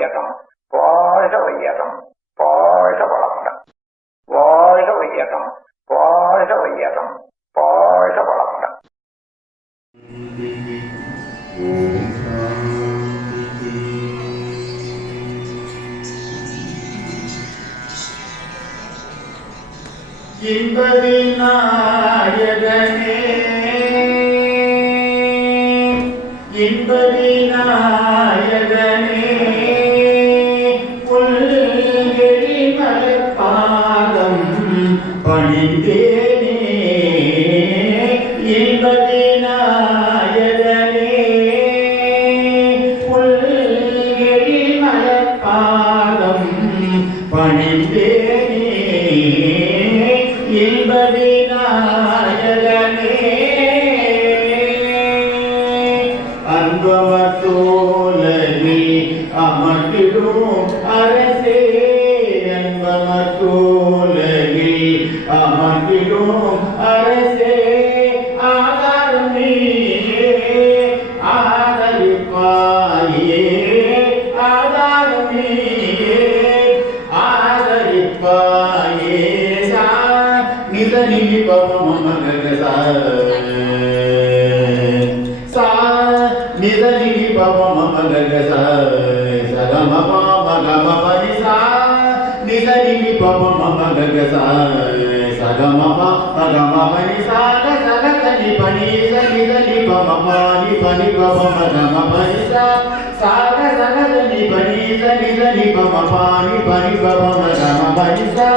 வையகம், வாழ்க வையகம், வாழ்க வளமுடன். வாழ்க வையகம், வாழ்க வையகம், வாழ்க வளமுடன். இன்பவிநாயகனே இன்பவிநாயகனே புல்கெழி மலர்பாதம் பணிந்தேனே. இன்பவிநாயகனே புல்கெழி மலர்பாதம் பணிந்தேனே. இன்பவிநாயகனே அன்பமத்தோலகி அமர்ந்திடும் அரசே, அன்பமத்தோலகி அமர்ந்திடும் அரசே, ஆதாரம் நீயே ஆதரிப்பாயே, ஆதாரம் நீயே ஆதரிப்பாயே. நிதனி பவமகசா நிதனி பவமகசா சகம பமகம பனிசா நிதனி பவமகசா சகம பமகம பனிசா சகதனி பனிச நிதனி பமபானி பனி பவமகம பனிசா சாக சகதனி பனிச நிதனி பமபானி பனி பவமகம பனிசா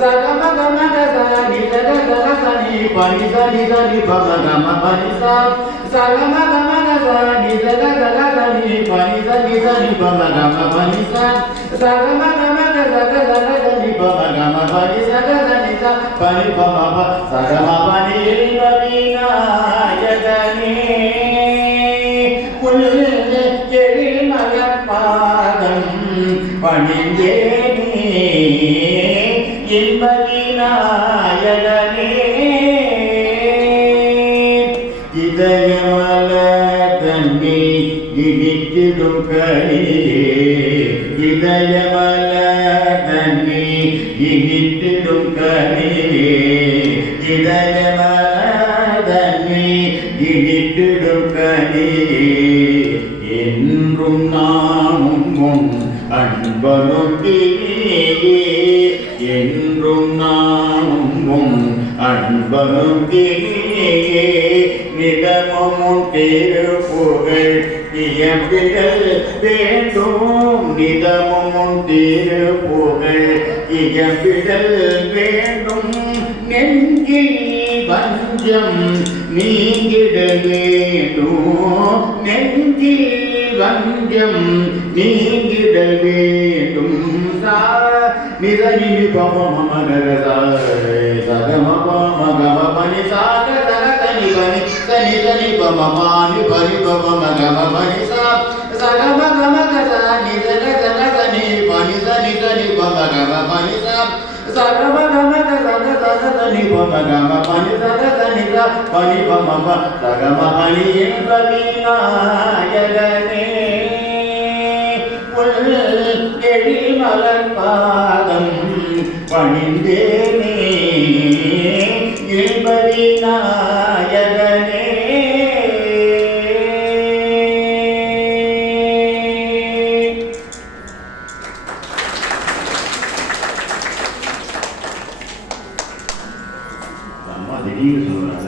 சகம கமகசா நிதக சகதனி பனிச நிதனி பமகம பனிசா சகம கமகசா நிதக சகதனி பனிச நிதனி பமகம பனிசா சகம கமகசா சகதனி பமகம பனிசா சகதனிசா பனி பமப சகம பனி இன்பவிநாயகனே புல்கெழி மலர்பாதம் பணிந்தேனே. இன்பவிநாயகனே இதயமல தன்னை இனித்திடும் கனியே, இதயமல தன்னை இனித்திடும் கனியே, இதயமல தன்னை இனித்திடும் கனியே. என்றும் நானும் உன் அன்பனுக்கினியே, என்றும் நானும் உன் அன்பனுக்கினியே. நிதமும் திருப்புகழ் இயம்பிடல் வேண்டும், நிதமும் திருப்புகழ் இயம்பிடல் வேண்டும். நெஞ்சில் வஞ்சம் நீங்கிட வேண்டும், நெஞ்சில் வஞ்சம் நீங்கிட வேண்டும். நிதனி பமமகசா சகம பமகம பனி சாக சகதனி பனி சனி சனி பமமானி பனி பமகம பனி சா சகம கமகசா நிதக சகதனி பனி சனி சனி பமகம பனி சா சகம கமகசா சகதனி பமகம பனி சகதனி சா பனி பமம சகம பனி இன்பவிநாயகனே புல்கெழி மலர்பாதம் பணிந்தேனே. இன்பவிநாயகனே அம்மா திடீர்னு சொன்னால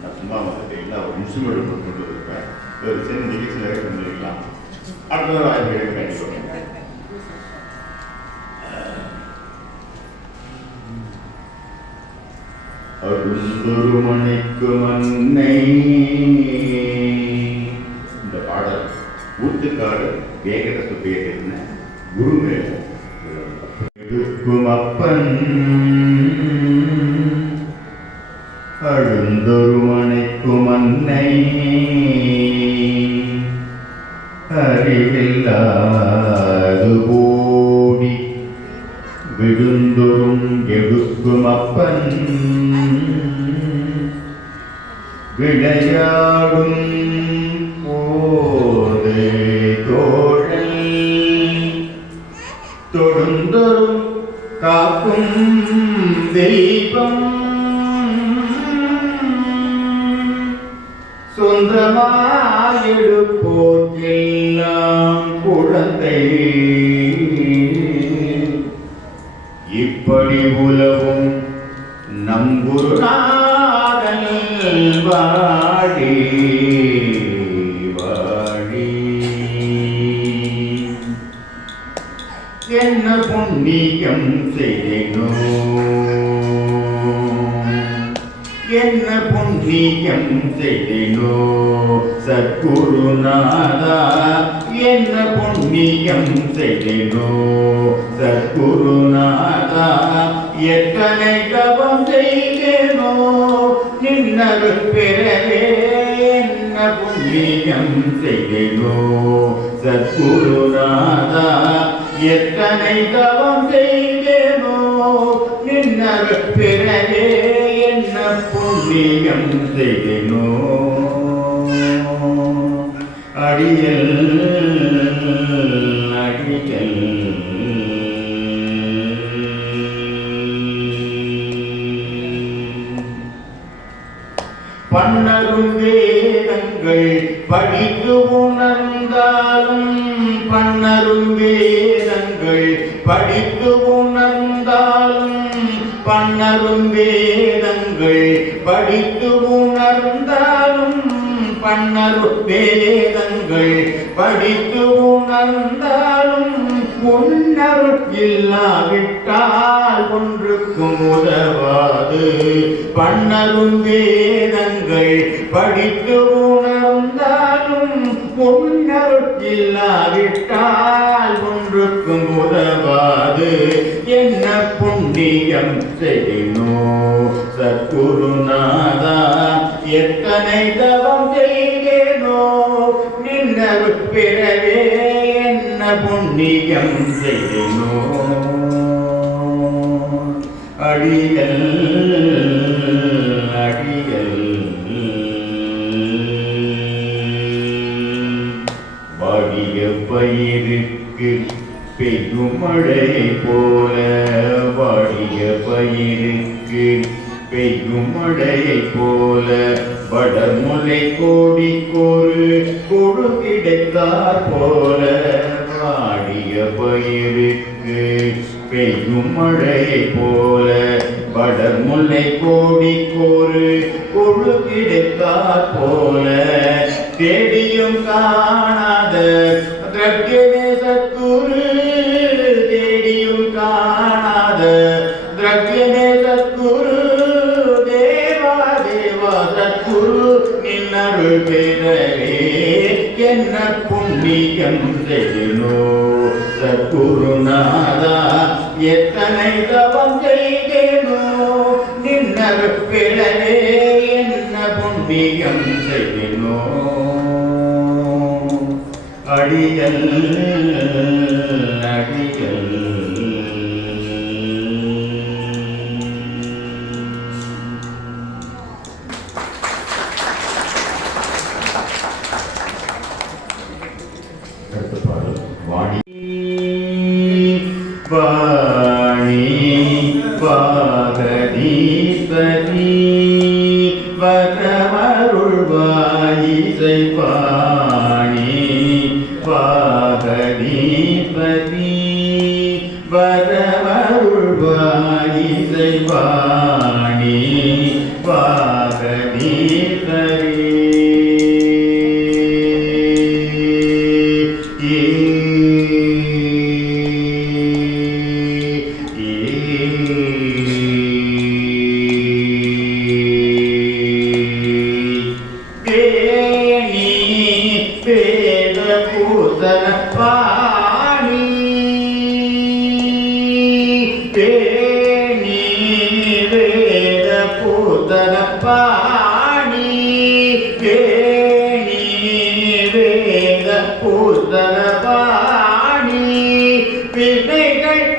நான் சும்மா வந்துட்டு எல்லா ஒரு இன்ஸ்ட்ருமெண்ட் கொண்டு இருப்பேன். ஒரு சின்ன நிகழ்ச்சி நிறைய பண்ணிருக்கலாம். அடுத்த வாய்ப்பு கண்டிப்பாக அருந்தொரு மணிக்கு மன்னை. இந்த பாடல் ஊத்துக்காடு வேகரசு பேரின குருமேல அப்பன் அழுந்தொரு மணிக்கு மன்னை அறிவில்லாது ஓடி விழுந்தொரும் எடுக்கும் அப்பன் விளையாடும் போது தோழல் கொழுந்தொரும் காக்கும் தெய்வம் சொந்தமாயெடுப்போர்க்கெல்லாம் குழந்தை இப்படி உலவும் நம் குருநாதன் வாழி வாழி. என்ன புண்ணியம் செய்தேனோ என்ன புண்ணியம் செய்தேனோ சத்குருநாதா என்ன புண்ணியம் செய்தேனோ சத்குருநாதா எத்தனை தவம் செய்தேனோ நின்னரு பெறவே என்ன புண்ணியம் செய்தேனோ சத்குருநாதா எத்தனை தவம் செய்தேனோ நின்னர் பிறவே என்ன புண்ணியம் செய்தேனோ அடியல் அடியல் பன்னரும் வேதங்கள் படித்து உணர்ந்தாலும் பன்னரும் வேதங்கள் படித்து உணர்ந்தாலும் பன்னரும் வேதங்கள் படித்து உணர்ந்தாலும் பன்னரும் வேதங்கள் படித்து உணர்ந்தாலும் உன்னருள் இல்லாவிட்டால் ஒன்றுக்கும் உதவாது. பன்னரும் வேதங்கள் படித்து உணர்ந்தாலும் உன்னருள் இல்லாவிட்டால் ஒன்றுக்கும் உதவாது. என்ன புண்ணியம் செய்தேனோ சத்குருநாதா எத்தனை தவம் செய்தேனோ நின்னரு பிறவே என்ன புண்ணியம் செய்தேனோ அடியல் அடியல் வாடிய பயிருக்கு பெய்யும் மழை போல வாடிய பயிருக்கு பெய்யும் மழையை போல வடமுலை கோடிக்கொரு கொடு கிடைத்தார் போல வாடிய பயிருக்கு பெய்யும் மழையை போல வடமுலை கோடிக்கொரு கொடு கிடைத்தார் போல தேடியும் காணாத திரவியமே சத்குரு தேடியும் காணாத திரவியமே சத்குரு தேவா தேவா சத்குரு நின்னருள் பெறவே என்ன புண்ணியம் செய்தேனோ சத்குருநாதா எத்தனை தவம் செய்தேனோ நின்னருள் பெறவே என்ன புண்ணியம் செய்தேனோ அடியல் அடியல் வாணி வாணி பாகதீபதி வரமருள்வாய் செய்வாணி பாகதீபதி வரமருள்வாய் செய்வாணி பாகதீபதி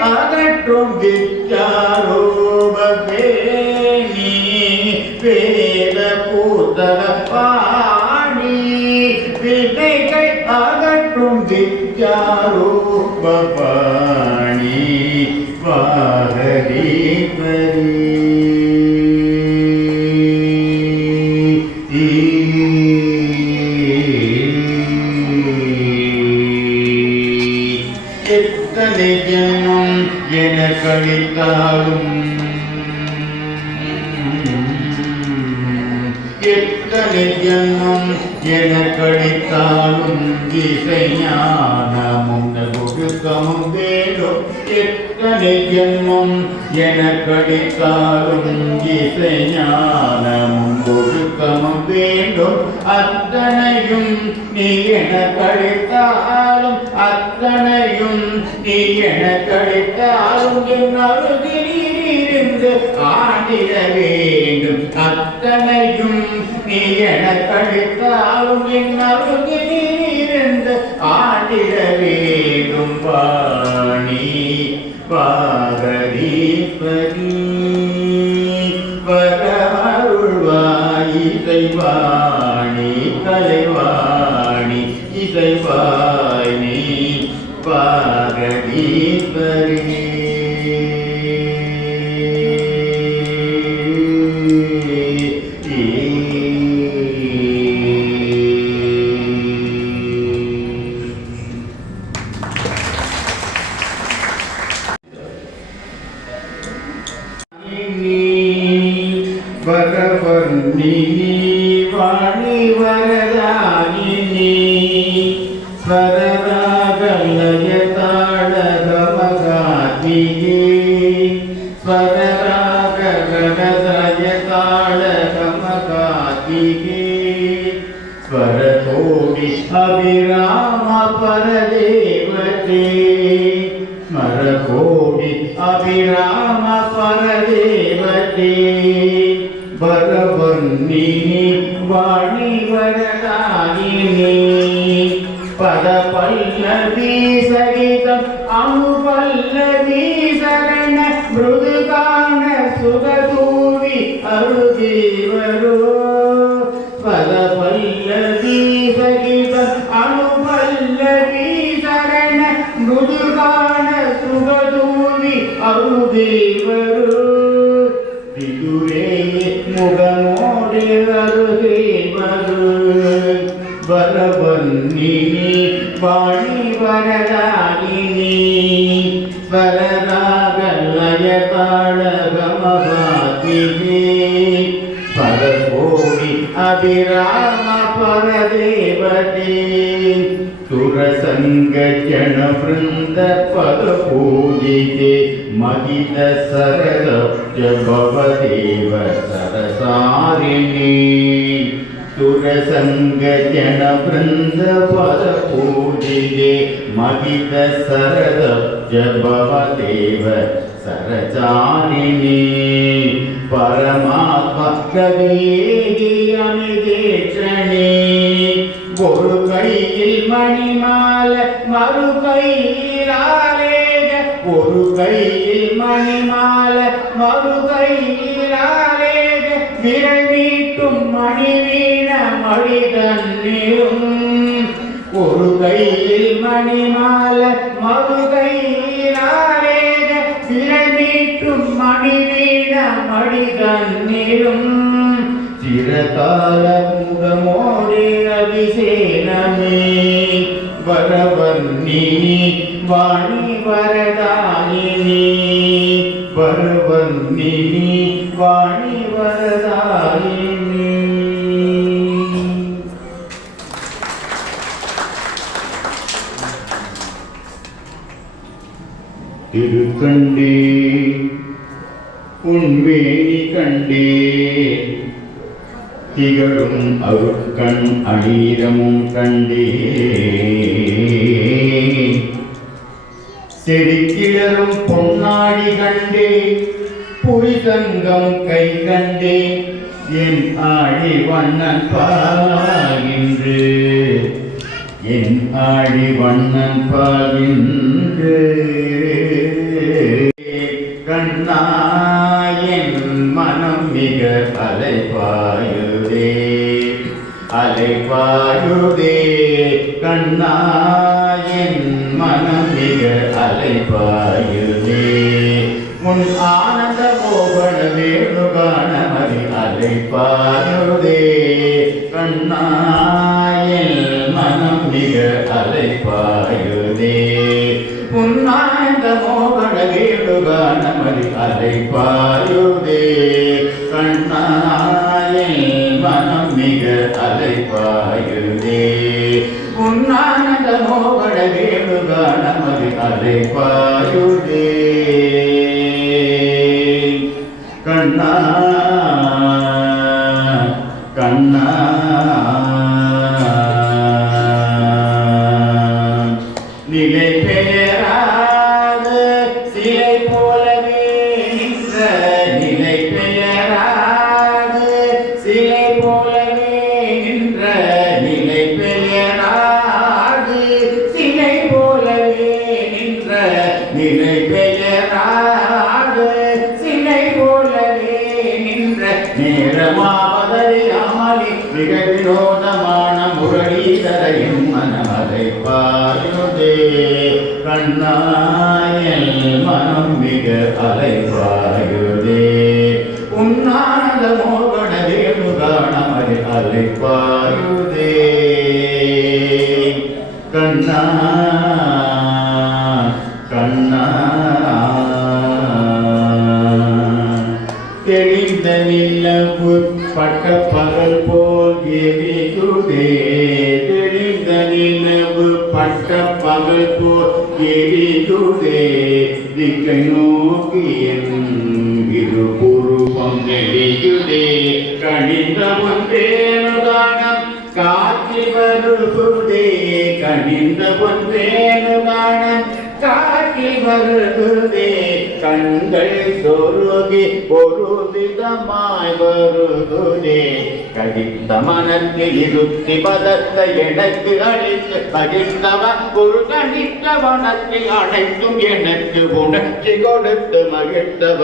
அகற்றும் விச்சாரோபேணி வேத பூதர பாணி வினைகள் அகற்றும் விச்சாரோ ரூபபாணி வாகரீஸ்வரி எத்தனை ஜென்மம் என கழித்தாலும் எத்தனை ஜென்மம் என கழித்தாலும் இசைஞானமும் ஒழுக்கமும் வேணும் எத்தனை ஜென்மம் என கழித்தாலும் இசைஞானமும் ஒழுக்கமும் வேண்டும் அத்தனையும் நீ என கழித்தாலும் அத்தனையும் நீ என கழித்தாலும் என் அருகிலிருந்து ஆடிட வேண்டும் அத்தனையும் நீ என கழித்தாலும் என் அருகிலிருந்து ஆடிட வேண்டும் வாணி வாகரீஸ்வரி வரமருள்வாய் இசைவாணி கலைவாணி இசைவாணி வாகரீஸ்வரி வரவர்ணினி வாணி வரதாயினி ஸ்வரராகலய தாளகமகாதியே ஸ்வரராகலய தாளகமகாதியே ஸ்வரதோடி அபிராம பரதேவதே ஸ்மரகோடி அபிராம பரதேவதே வரவர்ணினி வாணி வரதாயினி பத பல்லவி சகிதம் அனுபல்லவி சரண மிருதுகான சுகதூவி அருதேவரோ பத பல்லவி சகிதம் அனுபல்லவி சரண மிருதுகான சுகதூவி அருதேவரோ விதுரே முகமோடு அருகே மது வரவர்ணினி வாணி வரதாயினி ஸ்வரராகலய தாளகமகாதியே பரகோடி அபிராம பரதேவதே சுரசங்க ஜன விருந்த பத பூஜிதே மகித சரதப்ஜ பவதேவ சரசாரிணி சுரசங்க ஜன விருந்த பத பூஜிதே மகித சரதப்ஜ பவதேவ சரசாரிணி பரமாத்ம கவியேகி அமிதேஷணி ஒரு கையில் மணிமால மறு கையில் ஆலேக ஒரு கையில் மணிமால மறு கையில் ஆலேக விரல் மீட்டும் மணி வீண மொழி தண்ணீரும் ஒரு கையில் மணிமால மறு கையில் ஆலேக விரல் மீட்டும் மணி வீண மொழி தண்ணீரும் சிரகால முகமோடே அபிஷேகமே வரவர்ணினி வாணி வரதாயினி வரவர்ணினி வாணி வரதாயினி திருக்கண்டே உண்மேனி கண்டே திகழும் அருட்கண் அநீரமும் கண்டே செடிக்கிளரும் பொன்னாடி கண்டே புரிசங்கம் கை கண்டே என் ஆழி வண்ணன் பாகின்று என் ஆழி வண்ணன் பாகின்று கண்ணாயன் மனம் மிக அலைபாயுதே அலைபாயுதே கண்ணாயன் மனம் மிக அலைப்பாயுதே முன் ஆனந்த மோகன வேணுகானமதி அலைப்பாயுதே கண்ணாயில் மனம் மிக அலைப்பாயுதே முன் ஆனந்த மோகன வேணுகானமதி அலைப்பாயுதே கண்ணாயில் மனம் மிக அலைப்பாயுதே உன்னானந்த மோகன வேணுகானமதி அலைப்பாயுதே கண்ணா கண்ணா நிலை பெயராத சிலை போலவே நின்ற நிலை பெயராத சிலை போலவே நின்ற நிலை பெயராது சிலை போலவே நின்ற நிலை பெயராது சிலை போலவே நின்ற நேரமாவதறியாமலி மிக வினோதமான முரளீதரையும் மனமதை பாயுதே கண்ணாயல் மனம் மிக அலைப்பாயுதே உன்னானந்த மோகன வேணுகானமதி அலைப்பாயுதே கண்ணா கண்ணா தெளிந்த நிலவு பட்ட பகல் போல் எரியுதே தெளிந்த நிலவு பட்ட பகல் போல் எரியுதே திக்கை நோக்கி என் இரு புருவம் நெறியுதே கணிந்த ஒன்றேனுதானம் காட்சி வருகுதே கணிந்த ஒன்றேனுதானம் காட்சி வருகுதே கண்கள் சொருகி ஒரு விதமாய் வருகுதே கடிந்த மனத்தில் இருத்தி பதத்த எனக்கு அளித்து பகிர்ந்தவ ஒரு கணித்த வனத்தில் அனைத்தும் எனக்கு உணர்ச்சி கொடுத்து மகிழ்ந்தவ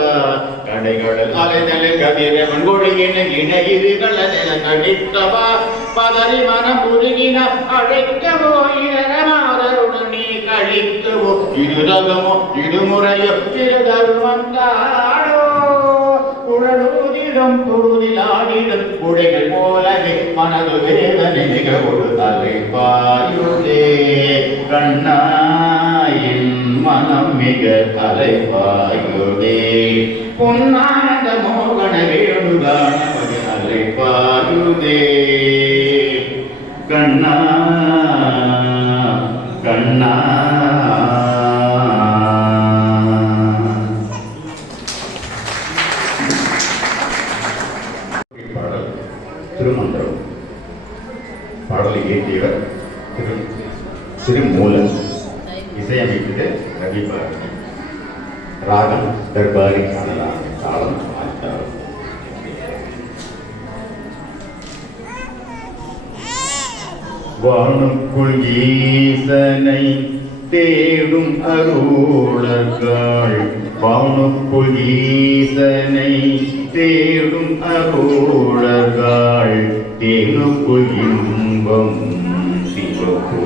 கடைகள் அலைதலை கதிரவன் ஒழுகின இணையிருகளென கடித்தவா பதறி மனம் உருகின அழைக்கவோ இரமாதருடன் நீ கழிக்கவோ இருதகமோ இருமுறையோ திருதருமந்தாடோ உடலூதிடம் பொருளில் ஆடிடும் உடைகள் போலவே மனது வேதனை மிக ஒரு அலைப்பாயுதே கண்ணாயின் மனம் மிக அலைப்பாயுதே பொன்னானந்த மோகன வேணுகானமதி அலைப்பாயுதே கண்ணா கண்ணா திருமந்திரம் பாடலை இயற்றியவர் திருமூலன், இசையமைத்தது ரவி பாரதி, ராகம் தர்பாரி காணலாம், தாளம் ஆச்சாரம். வானுக்குள் ஈசனை தேடும் அருளர்கள் வானுக்குள் ஈசனை தேடும் அருளர்கள் தேனுக்குள் இன்பம் சிவப்போ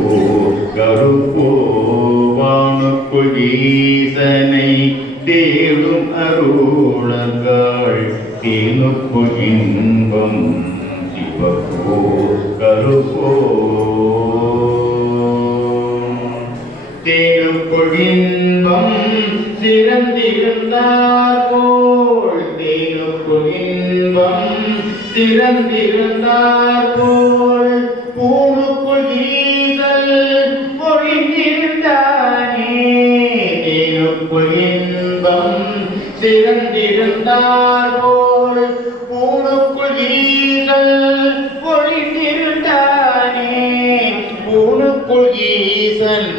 கருப்போ வானுக்குள் ஈசனை தேடும் அருளர்கள் தேனுக்குள் இன்பம் சிவப்போ கருப்போ தேனுக்குள் இன்பம் சிறந்திருந்தார் போல் தேனுக்குள் இன்பம் சிறந்திருந்தார் போல் பூணுக்குள் ஈசல் பொழிந்திருந்தானே தேனுக்குள் இன்பம் சிறந்திருந்தார் போல் பூணுக்குள் ஈசல் பொழிந்திருந்தானே பூணுக்குள் ஈசல்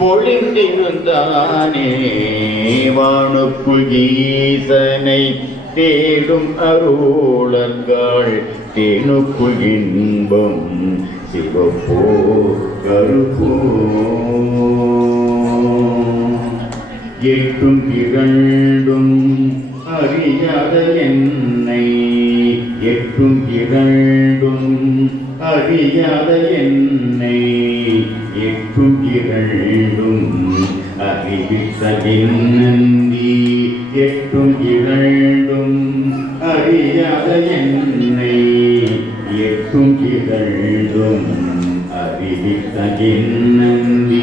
பொழிந்திருந்தானே வானுக்குள் ஈசனை தேடும் அருளர்கள் தேனுக்குள் இன்பம் சிவப்போ கருப்போ எட்டும் இரண்டும் அறியாத என்னை எட்டும் இரண்டும் அறியாத என்னை எட்டும் இரண்டும் அறிவித்தகின்னந்தி எட்டும் இரண்டும் அறியாத என்னை எட்டும் இரண்டும் அறிவித்தகின்னந்தி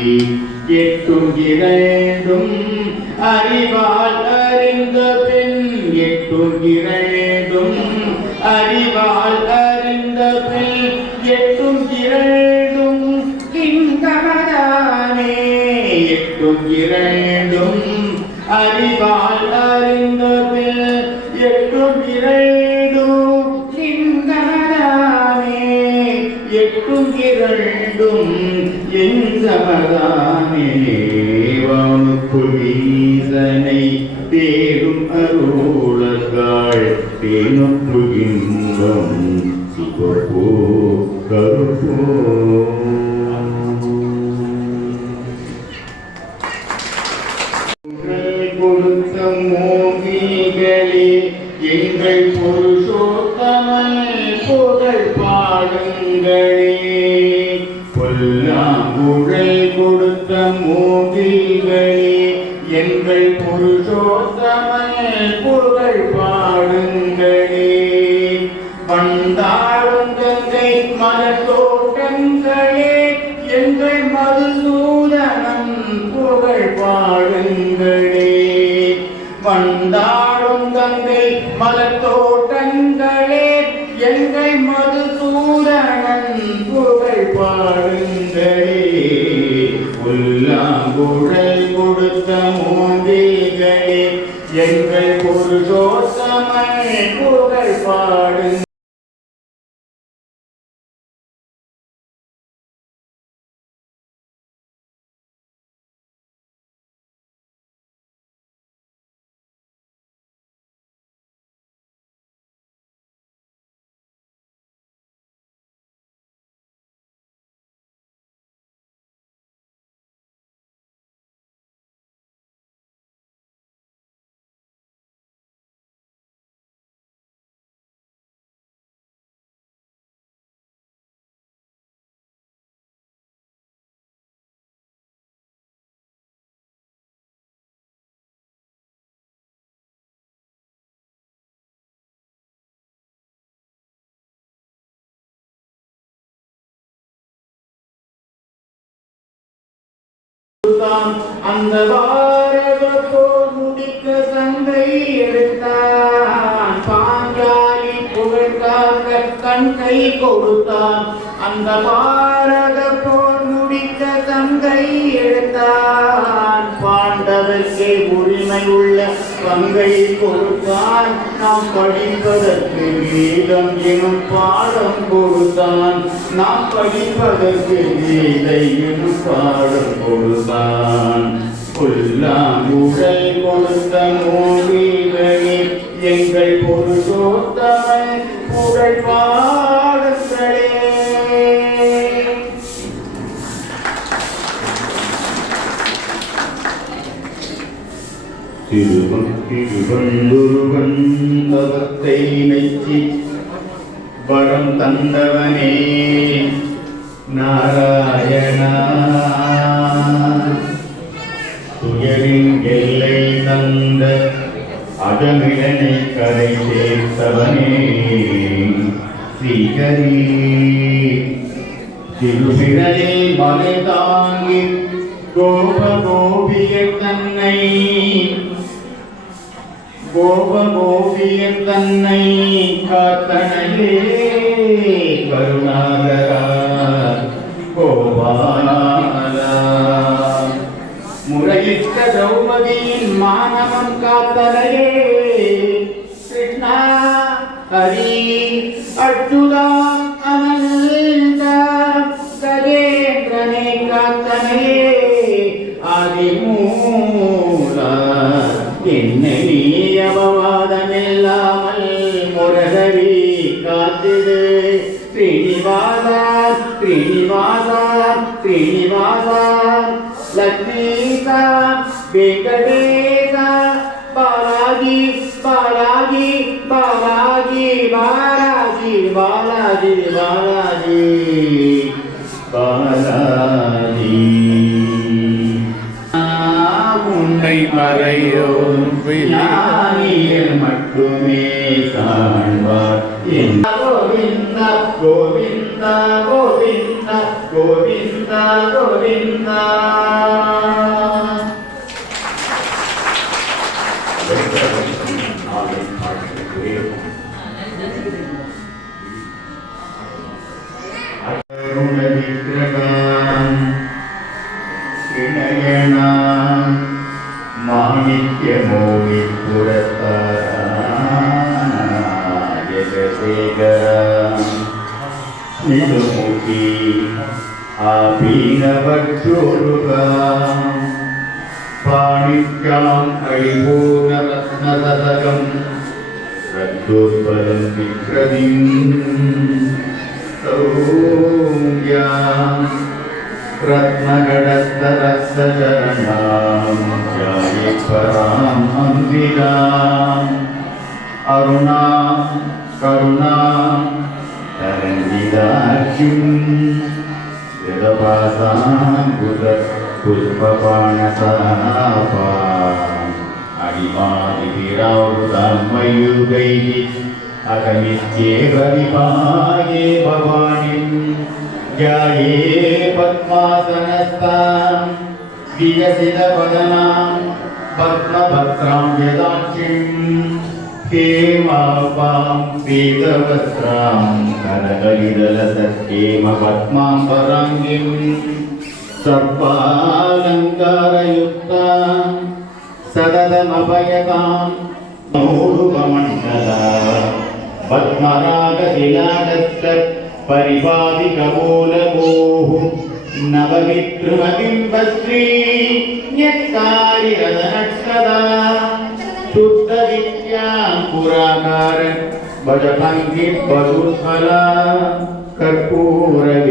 எட்டும் இரண்டும் அறிவால் அறிந்த பெண் எட்டும் இரண்டும் அறிவால் அறிந்த பெண் எட்டும் இரண்டும் இன்பமதானே எட்டும் இரண்டும் அறிவால் அறிந்த பெண் எட்டும் இரண்டும் இன்பமதானே எட்டும் இரண்டும் எந்தமதானே வானுக்குள் ஈசனை தேடும் அருளர்கள் தேனுற்று இன்பம் சிவப்போ கருப்போ கொடுத்த மோகிகளே எங்கள் புருஷோத்தமன் புகழ் பாடுங்களே பொல்லாங்குழல் கொடுத்த மோகிகளே எங்கள் புருஷோத்தமன் புகழ் பாடுங்களே வந்தாடும் கங்கை மலத்தோட்டங்களே எங்கள் மதுசூதனம் புகழ் பாடுங்களே வந்தாடும் கங்கை மலத்தோட்டங்களே எங்கள் மதுசூதனன் புகழ் பாடுங்களே உள்ளாங்குழல் கொடுத்த மோதிகளே எங்கள் புருஷோத்தமன் புகழ் பாடுங்கள் அந்த பாரதத்தோர் முடிக்க சங்கை எடுத்தான் பாஞ்சாலி புகழ்காக கண் கை கொடுத்தான் அந்த பாரதத்தோர் முடிக்க சங்கை எடுத்தான் பாண்டவர்க்கே உரிமை உள்ள பங்கை கொடுத்தான் நாம் படிப்பதற்கு வேதம் எனும் பாடம் கொடுத்தான் நாம் படிப்பதற்கு வேதை எனும் பாடம் கொடுத்தான் புல்லாங்குழல் கொடுத்த மோகிகளே எங்கள் புருஷோத்தமன் புகழ் பாடுங்களே திருவள்ளுவன் தவத்தை மெச்சி வரம் தந்தவனே நாராயணா துயரின் எல்லை தந்த அகமிழனை கரை சேர்த்தவனே ஸ்ரீஹரி திருவிரலில் மலை தாங்கி கோபகோபியர் தன்னை காத்தனையே கருணாகரா கோபாலா முறையிட்ட திரௌபதியின் மானவம் காத்தனையே கிருஷ்ணா ஹரி அச்சுதா அனந்த கஜேந்திரனே காத்தனையே ஆதிமூலா என்னை நீ அபவாதமில்லாமல் முரகரி காத்திடு ஸ்ரீனிவாசா ஸ்ரீனிவாசா ஸ்ரீனிவாசா லக்ஷ்மீசா வெங்கடேசா பாலாஜி பாலாஜி பாலாஜி பாலாஜி பாலாஜி பாலாஜி பாலாஜி உன்னை மறையோம் ஞானியர் மட்டுமே காண்பார். கோவிந்தா கோவிந்தா கோவிந்தா கோவிந்தா கோவிந்தா. இணையனாம் மாணிக்க மோகி புரத்தாரேகரம் நிதுமுகி ஆபீனவற்றோருகாம் பாணிக்காம் ஐபூர்ண ரத்னதகம் ரத்தோத்பலம் விக்ரதிம் சௌயாம் ரத்னகடஸ்தரஸ்தரணாம் ஜாயே பராம் அம்பிகாம் அருணாம் கருணாம் தரங்கிதாக்கிம் யதபாசாம் புஷ்பபாணசாபாம் அடிமாதிபிராவృతాம் மயூகைः அகமித்யேவ விபாயே பவானிம் ஜாயே பத்மாசனஸ்தாம் விகசிதவதனாம் பத்மபத்ராம் யதாட்சிம் ஹேமாபாம் பீதவஸ்திராம் கரகலிதலசத்யேம பத்மாம்பராங்கிம் சர்வாலங்காரயுக்தாம் சததமபயதாம் மௌருபமண்டலா பத்மராகசிலாடஸ்தத் परिपादिकमूलभूः नवविक्रमबिम्बश्री न्यक्कारिरदनक्षदा शुद्धविद्यां पुराकार भजपङ्क्तिर्बहुफला कर्पूरवेदिकामोद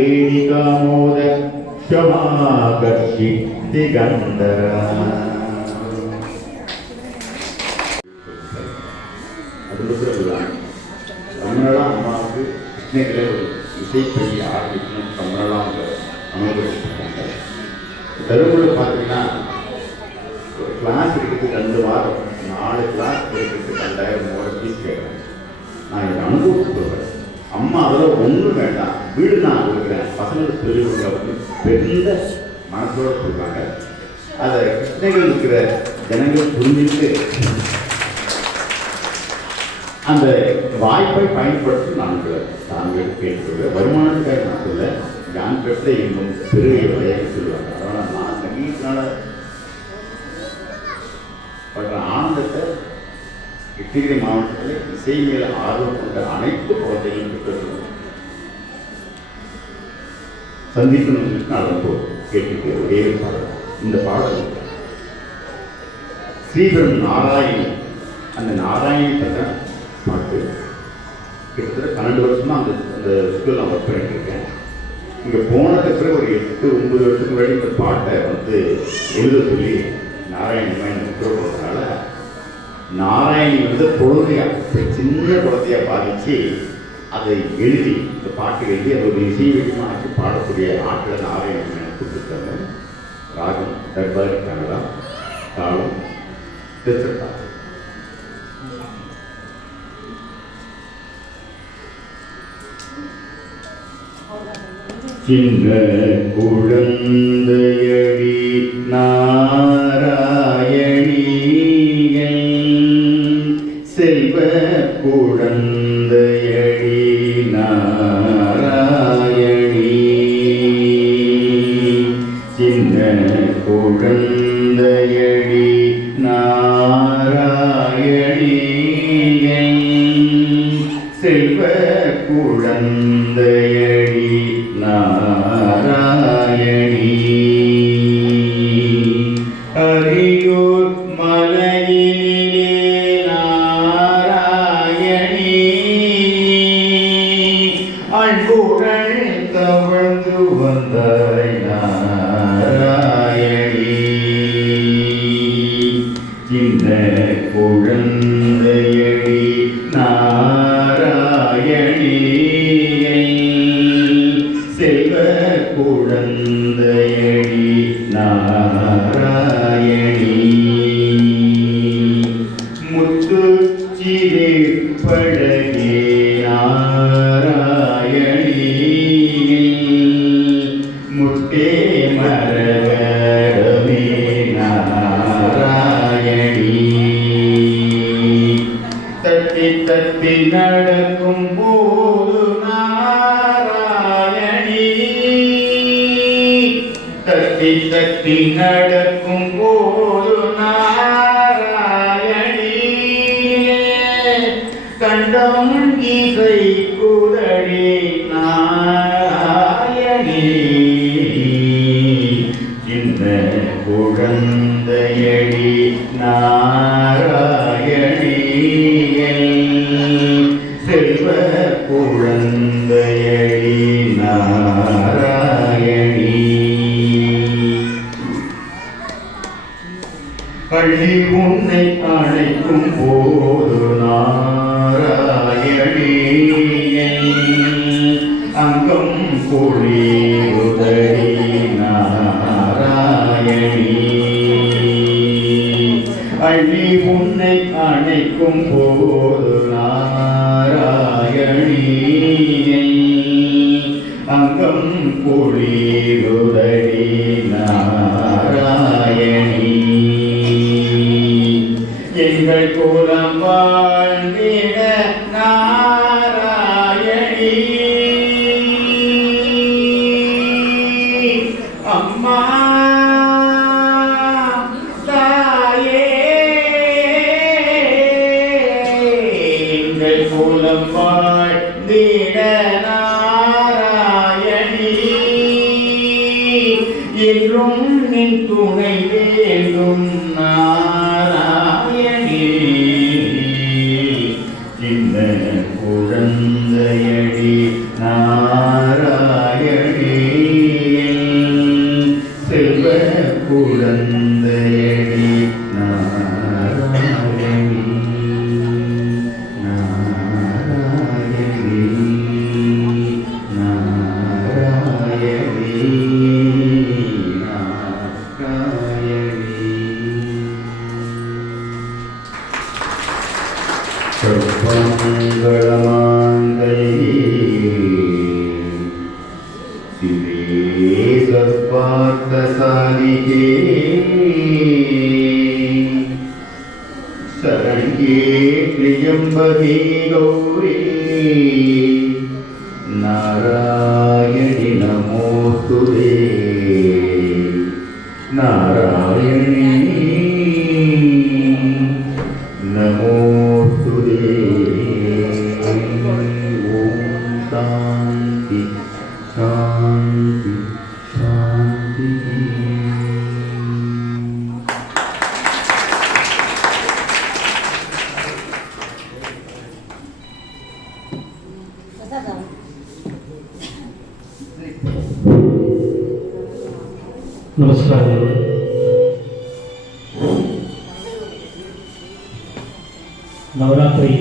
क्षमाकर्षि दिगन्धरा. அம்மாவுக்கு கிருஷ்ணகிரியில் ஒரு இசைப்பள்ளி ஆரம்பிக்கணும் தமிழெல்லாம் அனுபவிச்சிருக்காங்க. தருமபுரியில் பார்த்தீங்கன்னா ஒரு கிளாஸ் எடுக்கிறதுக்கு 2 வாரம் 4 கிளாஸ் எடுக்கிறதுக்கு 2000 ஃபீஸ் கேட்குறேன். நான் எனக்கு அனுபவம் சொல்கிறேன். அம்மா அதில் ஒன்றும் வேண்டாம், வீடு நான் கொடுக்குறேன், பசங்களுக்கு சொல்லி கொடுக்க பெரிய மனசோடு சொல்கிறாங்க. அதை கிருஷ்ணகிரியில் இருக்கிற ஜனங்கள் புரிஞ்சுட்டு அந்த வாய்ப்பை பயன்படுத்தி நாங்கள் கேட்கிறோம். வருமானத்துக்காக நான் சொல்ல, நான் பெற்ற இன்னும் பெரிய விளையாட்டு சொல்லுவாங்க. அதனால் நான் சங்கீதத்தினால படுற ஆனந்தத்தை கிருஷ்ணகிரி மாவட்டத்தில் இசை மேல ஆர்வம் கொண்ட அனைத்து குழந்தைகளும் பெற்றோர்களும் சந்திக்கணும்னு நான் ரொம்ப கேட்டுட்டு ஒரே பாடல். இந்த பாடல் ஸ்ரீபெரும் நாராயணி, அந்த நாராயணி பற்ற பாட்டு கிட்டத்தட்ட 12 வருஷமாக அந்த ஸ்கூலில் நான் ஒர்க் பண்ணிட்டு இருக்கேன். இங்கே போனதுக்கு பிறகு ஒரு 8-9 வருஷத்துக்கு முன்னாடி இந்த பாட்டை எழுத சொல்லி நாராயணமாக எனக்கு உத்தரவு போடுறதுனால நாராயணி குழந்தையா சின்ன குழந்தையா பாதிச்சு அதை எழுதி இந்த பாட்டு எழுதி அது ஒரு இசை வடிவமாக ஆக்கி பாடக்கூடிய ஆட்களை நாராயணன் எனக்கு கொடுத்துருக்காங்க. ராகம் தர்பாரி கனடா, தாளம் திருச்சட்டா. சின்ன குழந்தையடி நாராயணிகள் செல்வ குழந்தையடி நாராயணி, சின்ன குழந்தையடி நாராயணிகள் செல்வ குழந்தையடி நாராயணி. அரியூர் மலையிலே நாராயணி அன்புடன் தவழ்ந்து வந்தாய் நாராயணி, சின்ன குழந்தையடி நாராயணி செல்வ குழந்தையடி நாராயணி. தத்தி நடக்கும் போது நாராயணி தத்தி தத்தி நடக்கும் போது நாராயணி கண்டம் இசை குதடி நாராயணி இந்த குழந்தையடி நாராயணி செல்வ குழந்தையடி நாராயணி பள்ளி உன்னை அழைக்கும் போது நாராயணி அங்கம் பொழியுதடி நாராயணி அள்ளி உன்னை அணைக்கும் போது நாராயணி அங்கம் பொழியுதடி நாராயணி எங்கள் குலம் வாழ்ந்திட நாராயணி அம்மா தாயே எங்கள் குலம் வாழ்ந்திட நாராயணி என்றும் நின் துணை வேண்டும் நாராயணி இந்த குழந்தையடி நாராயணி செல்வ குழந்தையடி நாராயணி நாராயணி நாராயணி நாராயணி பார்த்தசாலிகே சரண்யே பிரியம்பகே கௌரி நாராயணி நமோஸ்துதே நாராயணி நமோஸ்துதே ஓம் சாந்தி சாந்தி சாந்தி. नमस्कार. नवरात्रि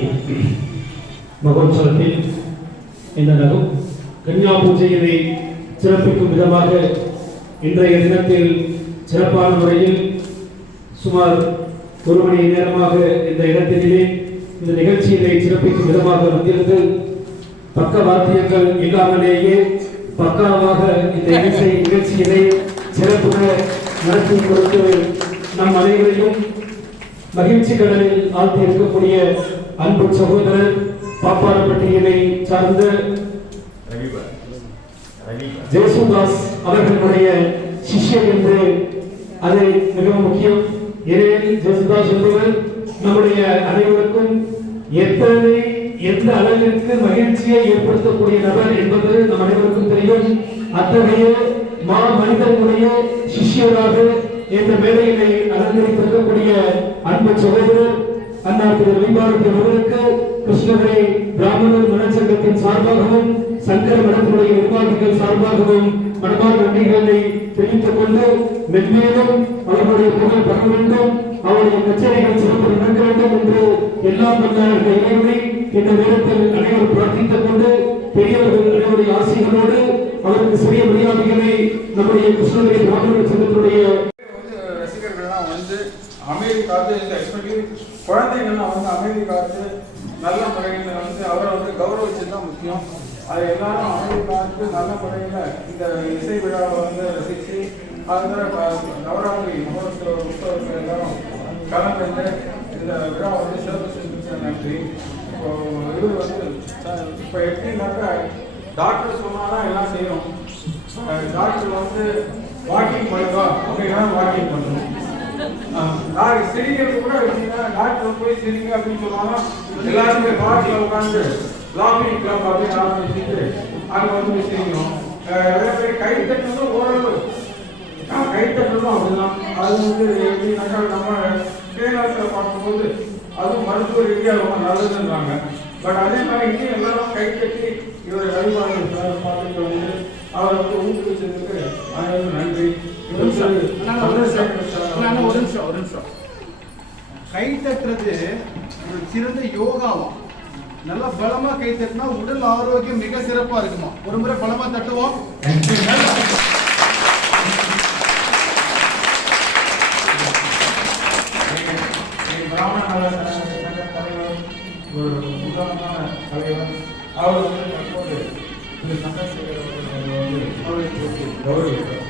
மகோத்சவத்தில் இந்த கன்யா பூஜையினை சிறப்பிக்கும் விதமாக இன்றைய தினத்தில் சிறப்பான முறையில் சுமார் ஒரு மணி நேரமாக இந்த இடத்திலே இந்த நிகழ்ச்சியினை சிறப்பிக்கும் விதமாக வந்திருந்து பக்க வாத்தியங்கள் இல்லாமலேயே பக்காவாக இந்த இசை நிகழ்ச்சியினை சிறப்புற நடத்தி கொடுத்து நம் அனைவரையும் மகிழ்ச்சி கடலில் ஆழ்த்தி இருக்கக்கூடிய அன்பு சகோதரர் பாப்பாரப்பட்டியலை சார்ந்த ஜேசுதாஸ் அவர்களுடைய சிஷ்யர் என்று அதை மிகவும் முக்கியம். ஏனெனில் ஜேசுதாஸ் என்பவர் நம்முடைய அனைவருக்கும் எந்த அளவிற்கு மகிழ்ச்சியை ஏற்படுத்தக்கூடிய நபர் என்பது நம் அனைவருக்கும் தெரியும். அத்தகைய மா மனிதனுடைய சிஷ்யராக இந்த மேடையினை அலங்கரித்திருக்கக்கூடிய அன்பு சகோதரர் அண்ணா திரு ரவிபாரதி அவர்களுக்கு கிருஷ்ணகிரி பிராமணர் மனச்சங்கத்தின் சார்பாகவும் சங்கர மடத்தினுடைய நிர்வாகிகள் சார்பாகவும் மனமார்ந்த நன்றிகளை தெரிவித்துக் கொண்டு மென்மேலும் அவர்களுடைய புகழ் பெற வேண்டும், அவருடைய கச்சேரிகள் சிறப்பு நடக்க வேண்டும் என்று எல்லாம் வல்ல இறைவனை இந்த நேரத்தில் அனைவரும் பிரார்த்தித்துக் கொண்டு பெரியவர்கள் அனைவருடைய ஆசைகளோடு அவருக்கு சிறிய மரியாதைகளை நம்முடைய கிருஷ்ணகிரி பிராமணர் சங்கத்தினுடைய ரசிகர்கள்லாம் வந்து அமைதி காத்து எஸ்பெஷலி குழந்தைங்கள்லாம் வந்து அமைதி காத்து நல்ல முறையில் வந்து அவரை வந்து கௌரவிச்சு தான் முக்கியம். அது எல்லாரும் அமைதி காத்து நல்ல முறையில் இந்த இசை விழாவை வந்து ரசித்து அதில் நவராத்திரி மகோத்சவ உற்சவத்தில் எல்லாரும் கலந்து இந்த விழா வந்து சிறப்பு செஞ்சு நன்றி. இது வந்து இப்போ எப்படின்னாக்கா டாக்டர் சொன்னாதான் எல்லாம் செய்யணும். டாக்டர் வந்து வாக்கிங் பண்ணுவா அப்படின்னா வாக்கிங் பண்ணணும். சிரிக்கிறது கூட எப்படின்னா டாக்டர் போய் சிரிங்க அப்படின்னு சொன்னாலும் எல்லாருமே பார்க்கில் உட்காந்து லாபிங் கிளப் அப்படின்னு ஆரம்பிச்சுட்டு அங்கே வந்து சிரிக்கணும். கை தட்டுறதும் ஓரளவு கை தட்டுறதும் அப்படிதான். அது வந்து எப்படின்னாக்கா நம்ம கேரளத்தில் பார்க்கும்போது அதுவும் மருத்துவ ரீதியாக ரொம்ப நல்லதுன்றாங்க. பட் அதே மாதிரி இன்னும் எல்லாரும் கை தட்டி இவரை வழிபாடு பார்த்துட்டு வந்து அவரை வந்து ஊக்குவிச்சதுக்கு அனைவரும் நன்றி. ஒரு நிமிஷம் கை தட்டுறது ஒரு சிறந்த யோகாவும். நல்லா பலமா கை தட்டினா உடல் ஆரோக்கியம் மிக சிறப்பா இருக்குமா. ஒரு முறை பலமா தட்டுவோம். பிராமண சங்க தலைவர் ஒரு உதாரணமான தலைவர். அவர் வந்து தற்போது இந்த சந்திரசேகர் வந்து அவரை போட்டு கௌரவித்தார்.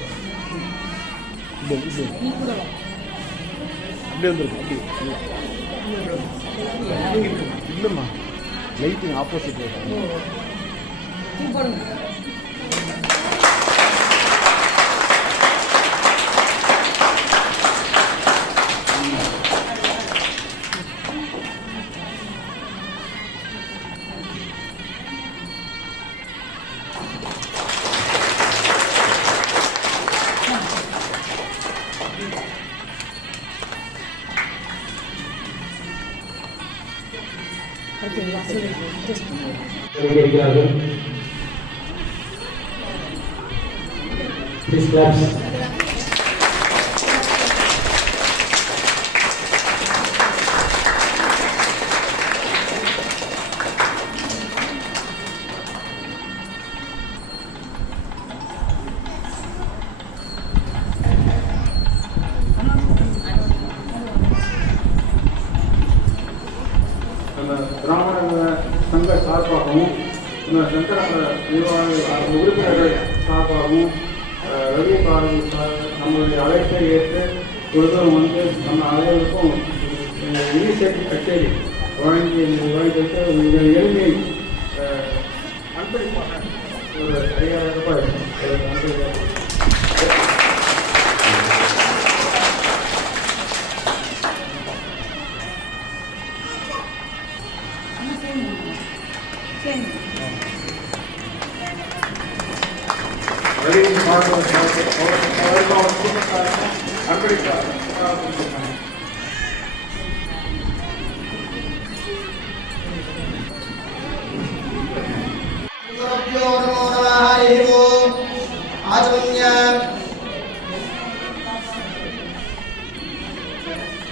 இல்லம்மா லைட்டிங் ஆப்போசிட் Please clap. பிராமண சங்க சார்பாகவும் சங்கர நிர்வாக உறுப்பினர்கள் சார்பாகவும் ரவி பாரதி நம்மளுடைய அழைப்பை ஏற்று ஒருத்தரும் வந்து நம்ம அனைவருக்கும் இனிஷியேட்டிவ் கச்சேரி வழங்கிட்டு உங்கள் எளிமை அன்பளிப்பாக ஒரு 5000 ரூபாய்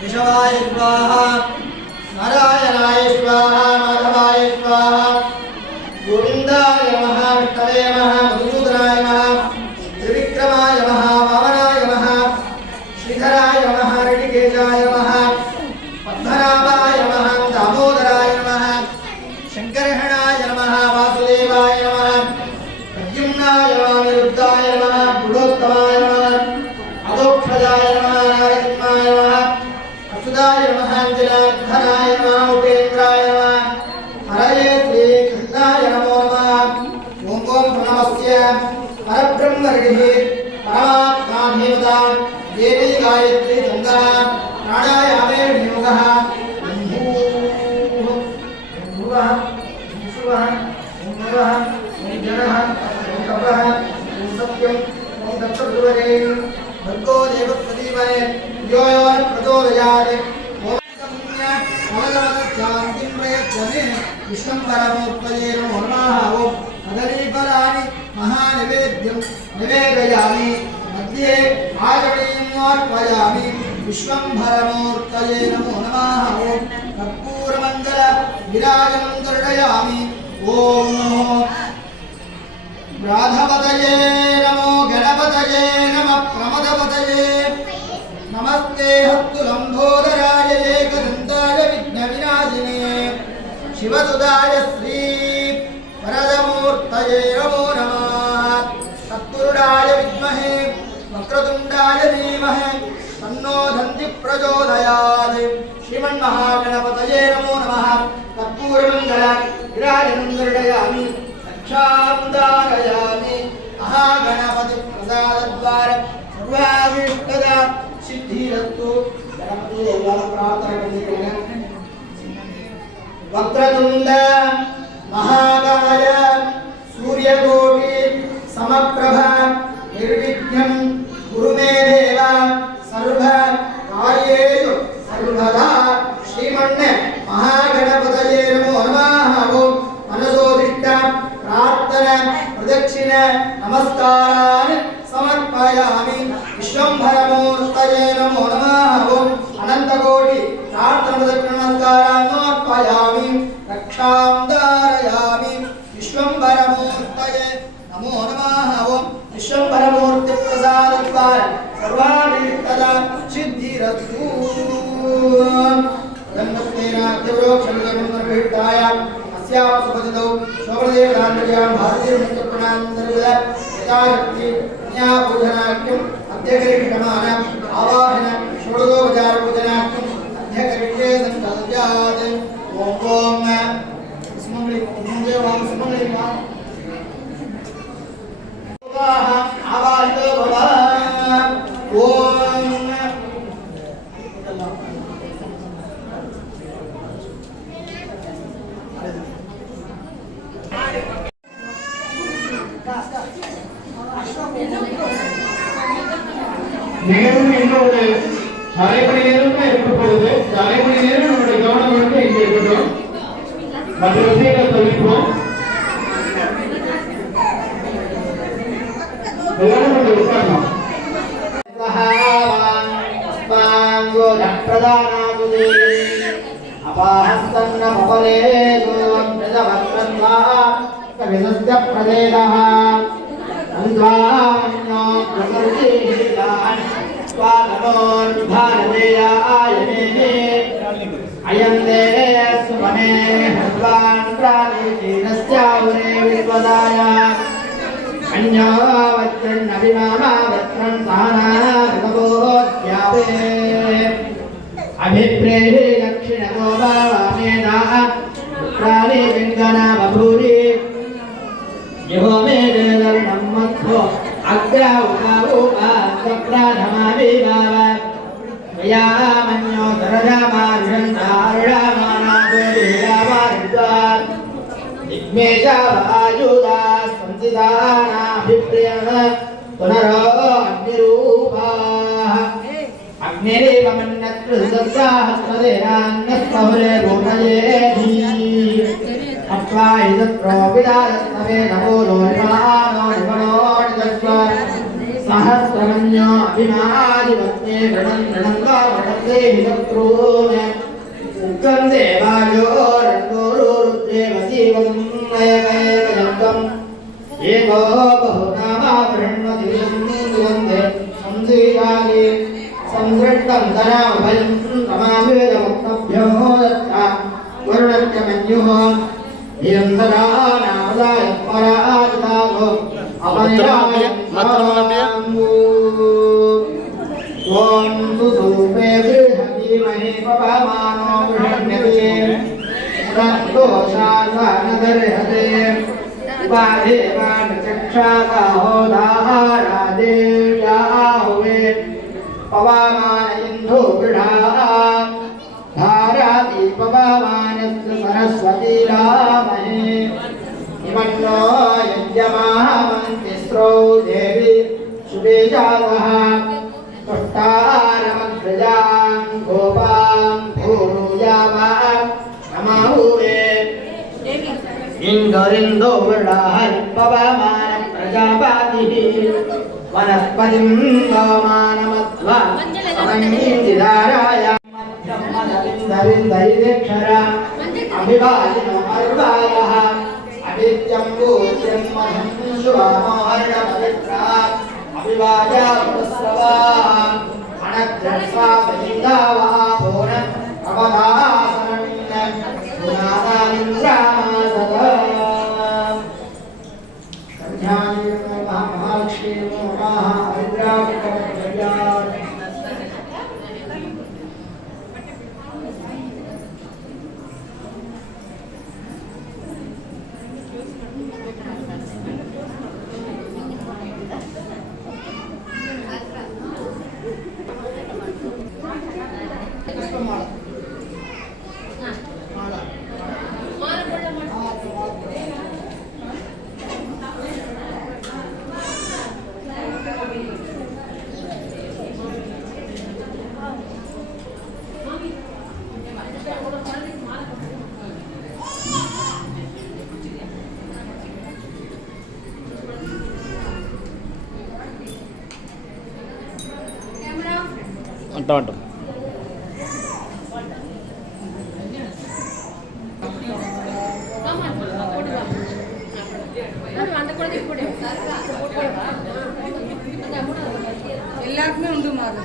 केशवाय स्वाहा, नारायणाय स्वाहा, माधवाय स्वाहा, गोविंदाय नमः, विष्णवे नमः, मधुसूदनाय नमः, त्रिविक्रमाय नमः, वामनाय नमः, श्रीधराय नमः, ऋषिकेशाय नमः, पद्मनाभाय नमः, दामोदराय नमः, शंकरहणाय नमः, वासुदेवाय नमः, प्रद्युम्नाय नमः, निरुद्धाय नमः, पुरुषोत्तमाय नमः, अधोक्षजाय नमः, नारसिंहाय नमः, अच्युताय नमः, जनार्दनाय नमः, उपेन्द्राय नमः, हरये श्रीकृष्णाय नमो नमः। ओम ओम प्रणवस्य परब्रह्मऋषिः परमात्मा धीमता देवी गायत्री छन्दः प्राणायामे नियोगः भूवः शुभः भवः जनः कपः सत्यं दक्षुर्वरे भर्गो देवस्वतीमहे यो यो प्रचोदयात् शांतिं प्रयच्छमे विश्वम्भरमोत्पले नमो नमः। ओम कदलीफलानि महानिवेद्यं निवेदयामि मध्ये आचमनीयं अर्पयामि विश्वम्भरमूर्तये नमो नमः। ओम कर्पूरमण्डल विराजनं दर्शयामि। ओम नमो राधपतये नमो गणपतये नमः प्रमदपतये नमस्ते हस्तु लंबोदराय एकदन्ताय विघ्नविनाशिने शिवसुदाय श्री वरदमूर्तये नमो नमः। तत्पुरुषाय विद्महे वक्रतुण्डाय धीमहि तन्नो दन्ति प्रचोदयात्। श्रीमन्महागणपतये नमो नमः। कर्पूरमङ्गल विराजनं दर्शयामि रक्षां महागणपति प्रसादद्वार सर्वाभीष्टदा सिद्धिरस्तु गणपति प्रार्थना वक्रतुंड महाकाय सूर्यकोटि समप्रभ निर्विघ्नं कुरु मे देव सर्व कार्येषु सर्वदा श्रीमन्ने महागणपतये नमो नमः ओम मनसोदिष्ट प्रार्थना प्रदक्षिण नमस्कारान् समर्पयामि विश्वम्भरमूर्तये नमो नमः ओम अनन्तकोटि प्रार्थना प्रदक्षिण नमस्कारान् समर्पयामि रक्षां धारयामि विश्वम्भरमूर्तये नमो नमः ओम विश्वम्भरमूर्ति प्रसादद्वार सर्वाभीष्टदा सिद्धिरस्तु धन्वत्तेनाद्यवरोक्षमिदमन्त्रभीष्टाय अस्यां सुपतितौ शोभदेवदान्तर्यां भारतीयमन्त्रप्रणान्तर्गत यथाशक्ति न्यापूजनाख्यम् अध्यकरिष्यमान आवाहन षोडशोपचारपूजनाख्यम् अध्यकरिष्ये सङ्कल्प्यात् ॐ सुमङ्गली सुमङ्गली आवाहितो भव ॐ நேரம் இன்னொரு அரை மணி நேரம் தான் இருக்க போகுது. அரை மணி நேரம் நம்முடைய கவனம் வந்து இங்க இருக்கட்டும். மற்ற விஷயங்களை தவிர்ப்போம். எல்லாரும் கொஞ்சம் உட்காரலாம். अपाहस्तन्न पवलेषु प्रजवत्रन्वा कविसस्य प्रदेशः अन्ध्वान्यो प्रसर्जीलान् स्वागमोन्भारतेयायने अयं देहे सुमने हस्वान् प्राणीनस्यावरे विश्वदाय अन्यो वज्रन्नभिमामा वज्रन् सहना भगवोऽध्यावे अभिप्रेहि दक्षिणको वामेनाः पुत्राणि पिङ्गना बभूरि यहो मे वेदर्णं मध्वो अग्रा उदावो आग्रप्राधमाविभाव मया मन्यो दरजामार्षन्दारुणामानादो लीलामार्द्वात् दिग्मेशावायुधा संसिदानाभिप्रियः पुनरो अग्निरूपाः अग्निरेवमन्नत्कृतस्याहस्रदेनान्नस्पहुरे रोषयेधि अप्लायितत्रो विदारस्तवे नमो लोनिमानो निमनोनिदस्व सहस्रमन्यो अभिमादिवत्ते गणन्नन्दवटते हितत्रून् उग्रं देवायो रण्डोरुद्रे वसीवं नयमेकजन्तम् एको बहुनामा बृहन्मतिविषं सुगन्धे संसीदानि संसृष्टं धनाभयं समावेदमुक्तभ्यो दत्ता वरुणस्य मन्युः निरन्तरानादाय पराजिताभो अपनिराय ॐ सुसूपे बृहतीमहे पवमानो बृहण्यते रक्तोषासनदर्हते उपादेवानचक्षाहोदाहारादेव्याहुवे पवमान इन्दो गृढा धाराति पवमानस्य सरस्वती रामहे इमन्नो यज्ञमाहमन्तिस्रो देवी शुभे जातः तुष्टारमग्रजां गोपां भूरुयावः नमाहुवे इंद्रिंदो वृडाहरि पवमान प्रजापतिः वनस्पतिं गोमानमध्वा समन्विधाराय मध्यमदविन्दविन्दरिक्षरा अभिवादिनो अर्वायः अभित्यं पूज्यं महं शुभामोहर्णपवित्रा अभिवाद्यावस्रवाः अनद्रस्वापजिन्दावः भोन अवधासनमिन्न गुणानानिन्द्रासदा महालक्ष्मी नमः हरिद्राविक्रमजयात् மாலை மாலை வட்டம் எல்லாருக்குமே உண்டு மாறு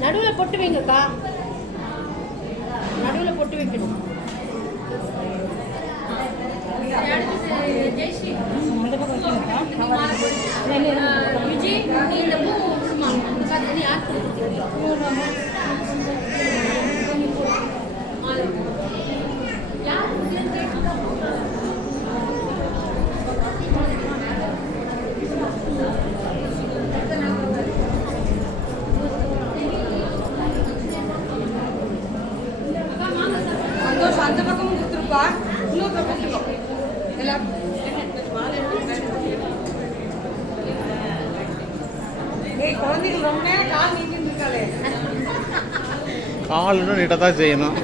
நடுவுல பொட்டு வைங்கக்கா, நடுவுல பொட்டு வைக்கணும். விஜய் இந்த பூ கொடுமா யார் சந்தோஷம் அந்த பக்கமும் கொடுத்துருப்பா. இன்னொரு பக்கத்துக்கோ எல்லாம் குழந்தைகள் ரொம்ப நேரம் கால் நீட்டின்னு இருக்காளே. கால் இன்னும் நீட்டாக தான் செய்யணும்.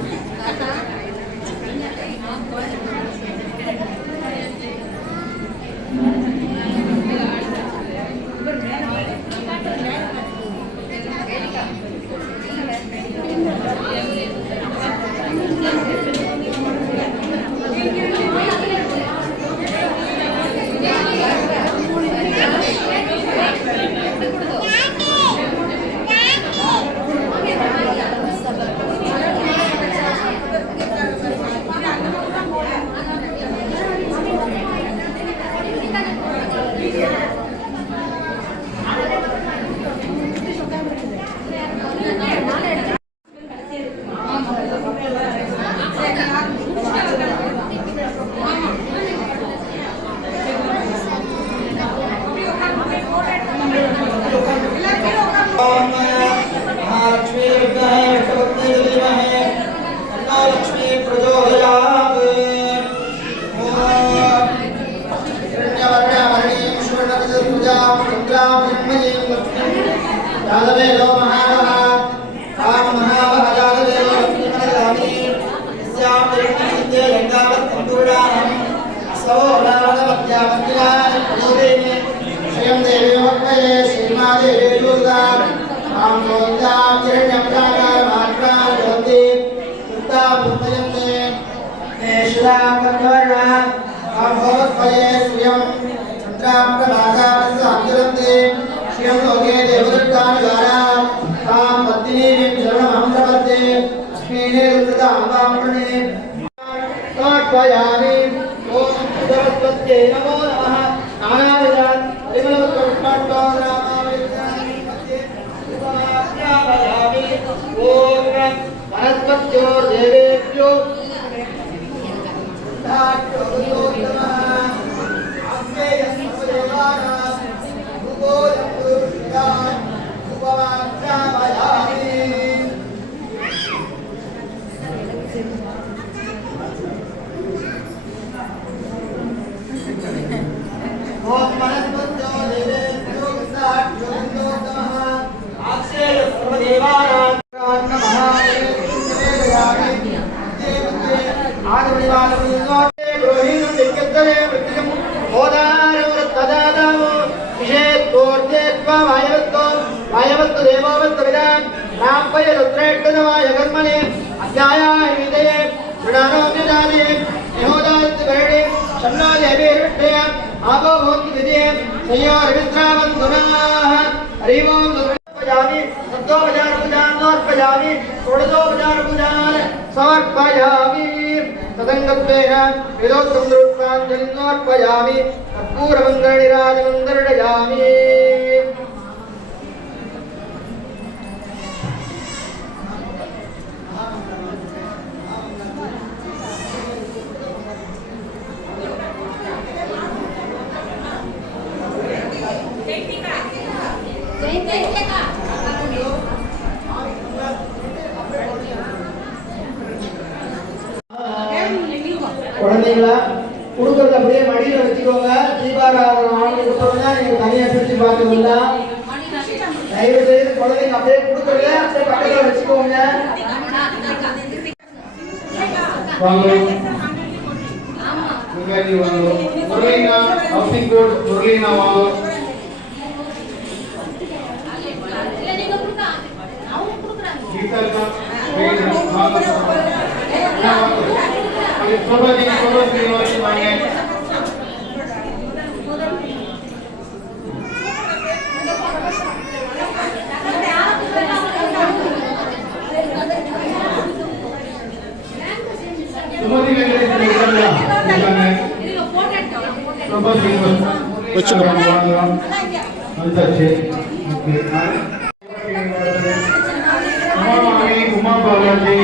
குழந்தைங்களா கொடுக்கறது அப்படியே மடியில வச்சுக்கோங்க. தீபாராதனை ஆண்டு கொடுத்தோம்னா நீங்க தனியா பிரிச்சு பார்க்கணும்ல. தயவு செய்து குழந்தைங்க அப்படியே கொடுக்கறத அப்படியே பக்கத்துல வச்சுக்கோங்க. முரளினா ஹவுசிங் கோட் முரளினா வாங்க. உமா பாலாஜி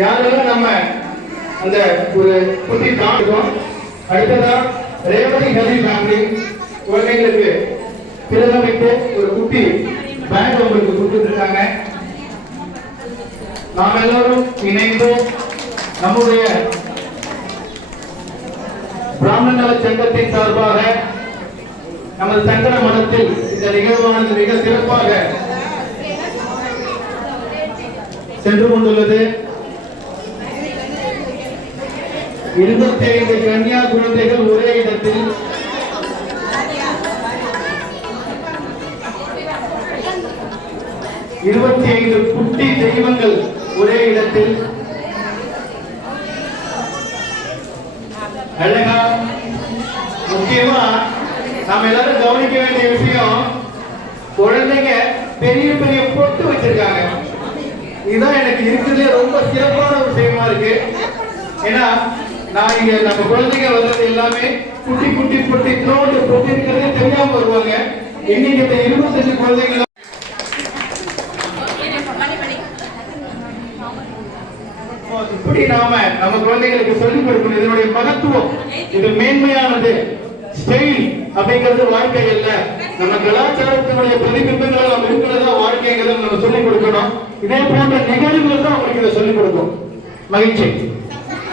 யாரெல்லாம் நம்ம அந்த ஒரு குட்டி தாண்டோம். அடுத்ததா ரேவதி ஹரி ஃபேமிலி குழந்தைங்களுக்கு திறமைக்கு ஒரு குட்டி பேக் உங்களுக்கு கொடுத்துருக்காங்க. நாம் எல்லாரும் இணைந்து நம்முடைய பிராமண நல சங்கத்தின் சார்பாக நமது சங்கர மடத்தில் இந்த நிகழ்வானது மிக சிறப்பாக சென்று கொண்டுள்ளது. 25 கன்னியா குழந்தைகள் ஒரே இடத்தில் 25 குட்டி தெய்வங்கள் ஒரே இடத்தில் அழகா. முக்கியமா நாம எல்லாரும் கவனிக்க வேண்டிய விஷயம், குழந்தைங்க பெரிய பெரிய பொட்டு வச்சிருக்காங்க. இதுதான் எனக்கு இருக்கிறதுலே ரொம்ப சிறப்பான ஒரு விஷயமா இருக்கு. ஏன்னா நான் இங்க நம்ம குழந்தைங்க வர்றது எல்லாமே குட்டி குட்டி பொட்டி தோண்டு பொட்டி இருக்கிறதே தெரியாம வருவாங்க. இன்னைக்கு இந்த 25 குழந்தைங்க இப்படி நாம நம்ம குழந்தைகளுக்கு சொல்லிக் கொடுக்கணும். இதனுடைய மகத்துவம், இது மேன்மையானது. ஸ்டைல் அப்படிங்கிறது வாழ்க்கை அல்ல, நம்ம கலாச்சாரத்தினுடைய பிரதிபிம்பங்கள் நம்ம இருக்கிறதா வாழ்க்கைங்கிறத நம்ம சொல்லிக் கொடுக்கணும். இதே போன்ற நிகழ்வுகள் தான் அவங்களுக்கு இதை சொல்லிக் கொடுக்கும். மகிழ்ச்சி.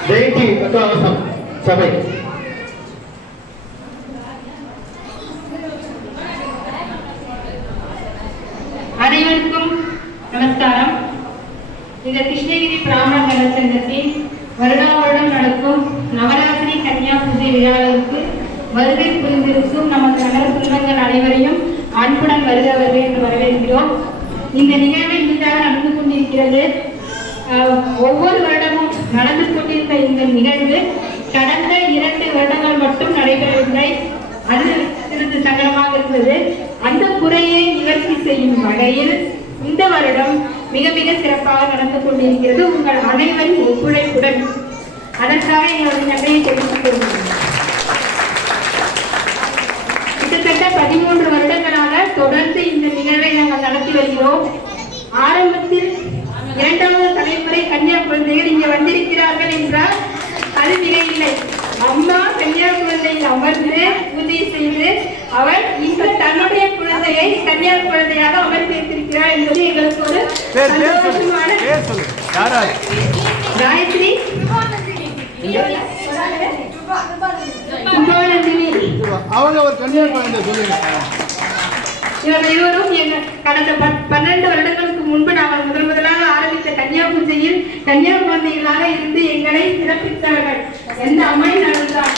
ஜெயந்தி அத்தாவசம் சபை. அனைவருக்கும் நமஸ்காரம். இந்த கிருஷ்ணகிரி பிராமண நல சங்கத்தின் வருடா வருடம் நடக்கும் நவராத்திரி கன்னியா பூஜை விழாவிற்கு வருகை புரிந்திருக்கும் நமது நகர குடும்பங்கள் அனைவரையும் அன்புடன் வருக வருக என்று வரவேற்கிறோம். இந்த நிகழ்வு இன்றாக நடந்து கொண்டிருக்கிறது. ஒவ்வொரு வருடமும் நடந்து கொண்டிருந்த இந்த நிகழ்வு கடந்த 2 வருடங்கள் மட்டும் நடைபெறவில்லை. அது சிறிது சங்கடமாக இருந்தது. அந்த குறையை நிவர்த்தி செய்யும் வகையில் இந்த வருடம் மிக மிக சிறப்பாக நடந்து கொண்டிருக்கிறது. உங்கள் அனைவரின் ஒத்துழைப்புடன் அதற்காக எங்களுடைய நன்றியை தெரிவித்துக் கொள்கிறோம். கிட்டத்தட்ட 13 வருடங்களாக தொடர்ந்து இந்த நிகழ்வை நாங்கள் நடத்தி வருகிறோம். ஆரம்பத்தில் 2வது தலைமுறை கன்னியா குழந்தைகள் இங்கே வந்திருக்கிறார்கள் என்றால் அது நிலையில்லை. அம்மா கன்னியா குழந்தையில் அமர்ந்து பூஜை செய்து அவர் இந்த தன்னுடைய குழந்தையை கன்னியா குழந்தையாக அமர்த்தி வைத்திருக்கிறார் என்பது எங்களுக்கு ஒரு சந்தோஷமான. காயத்ரி அவங்க ஒரு கன்னியா குழந்தை சொல்லுங்க. இவர்கள் இருவரும் கடந்த 12 வருடங்களுக்கு முன்பு நாங்கள் முதலாக ஆரம்பித்த கன்னியா பூஜையில் கன்னியா குழந்தைகளாக இருந்து எங்களை சிறப்பித்தார்கள். எந்த அம்மை நடந்தால்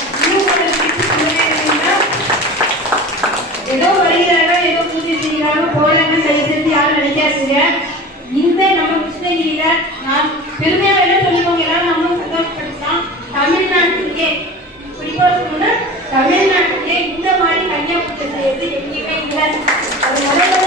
ஏதோ வருகிறார்கள், ஏதோ பூஜை செய்கிறார்கள், போறாங்க, செய்து யாரும் நினைக்காதீங்க. இந்த நம்ம கிருஷ்ணகிரியில நான் பெருமையாக என்ன சொல்லுவாங்க, எல்லாரும் நம்ம சந்தோஷப்படுத்தலாம். தமிழ்நாட்டிலே குறிப்பாக தமிழ்நாட்டிலே இந்த மாதிரி கன்னியா பூஜை செய்யறது எங்கேயுமே இல்லை. அது முதல்ல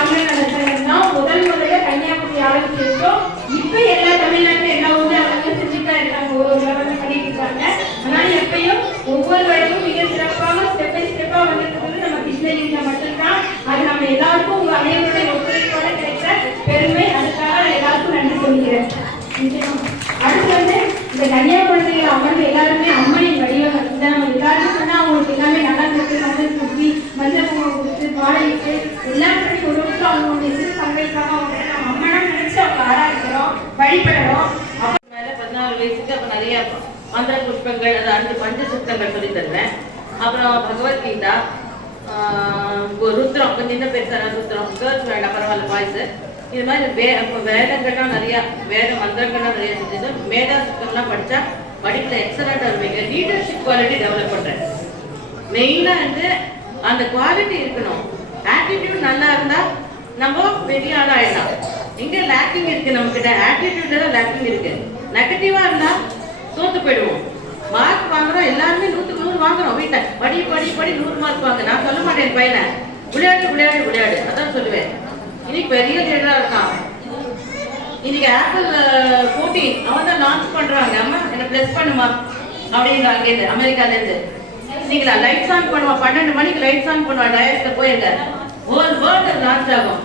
பிராமண நலசங்கம் தான் முதல்ல கன்னியாகுமரி ஆரம்பிச்சிருக்கோம். இப்ப எல்லா தமிழ்நாட்டுல எல்லா ஊர்ல அவங்க செஞ்சுட்டா இருக்காங்க, ஒரு லெவலில் பண்ணிட்டு இருக்காங்க. ஆனா எப்பயும் ஒவ்வொரு வருடமும் மிக சிறப்பாக ஸ்டெப் பை ஸ்டெப்பா வந்துருக்கிறது நம்ம கிருஷ்ணகிரியில மட்டும்தான். அது நம்ம எல்லாருக்கும் உங்க அனைவருடைய ஒத்துழைப்போட கிடைத்த பெருமை. அதுக்காக எல்லாருக்கும் நன்றி சொல்லிக்கிறேன். அடுத்து வந்து இந்த கன்னியாகுமரியில அமர்ந்து எல்லாருமே அம்மனின் வடிவங்கள் இந்த நம்ம எல்லாருமே சொன்னா அவங்களுக்கு எல்லாமே நல்லா இருக்கு, மஞ்சள் குத்தி மஞ்சள் பூவை கொடுத்து பாடையிட்டு எல்லாருமே ஒரு வருஷம் அவங்களுடைய சிறு பங்களிப்பாக அவங்க நம்ம அம்மனா நினைச்சு அவங்க ஆராதிக்கிறோம், வழிபடுறோம். 14 வயசுக்கு அப்ப நிறைய மந்திர புஷ்பங்கள், அது 5 பஞ்ச சுத்தங்கள் சொல்லி தருவேன். அப்புறம் பகவத்கீதா, ருத்ரம், கொஞ்சம் இன்னும் பெருசான ருத்ரம், கேர்ள்ஸ் வேண்டாம் பரவாயில்ல, பாய்ஸ். இது மாதிரி வேதங்கள்லாம் நிறைய வேத மந்திரங்கள்லாம் நிறைய செஞ்சது. மேதா சுத்தம்லாம் படித்தா படிப்பில் எக்ஸலண்டாக இருப்பீங்க. லீடர்ஷிப் குவாலிட்டி டெவலப் பண்ணுறேன். மெயினாக வந்து அந்த குவாலிட்டி இருக்கணும். ஆட்டிடியூட் நல்லா இருந்தால் நம்ம பெரிய ஆள் ஆயிடலாம். இங்கே லேக்கிங் இருக்குது, நம்மக்கிட்ட ஆட்டிடியூட்ல தான் லேக்கிங் இருக்குது. நெகட்டிவாக இருந்தால் தோற்று போயிடுவோம். மார்க் வாங்குறோம், எல்லாருமே 100க்கு 100 வாங்குறோம். வீட்டில் படி படி படி 100 மார்க் வாங்க. நான் சொல்ல மாட்டேன் என் பையனை, விளையாடு விளையாடு விளையாடு, அதான் சொல்லுவேன். இன்னைக்கு பெரிய லீடரா இருக்கான். இன்னைக்கு ஆப்பிள் 14 அவன் தான் லான்ச் பண்றாங்க. அம்மா என்ன பிளஸ் பண்ணுமா அப்படிங்கிறாங்க இருந்து அமெரிக்கால இருந்து. இன்னைக்கு லைட்ஸ் ஆன் பண்ணுவான், 12 மணிக்கு லைட்ஸ் ஆன் பண்ணுவான். டயஸ்ல போயிருங்க, வேர்ல்டு லான்ச் ஆகும்.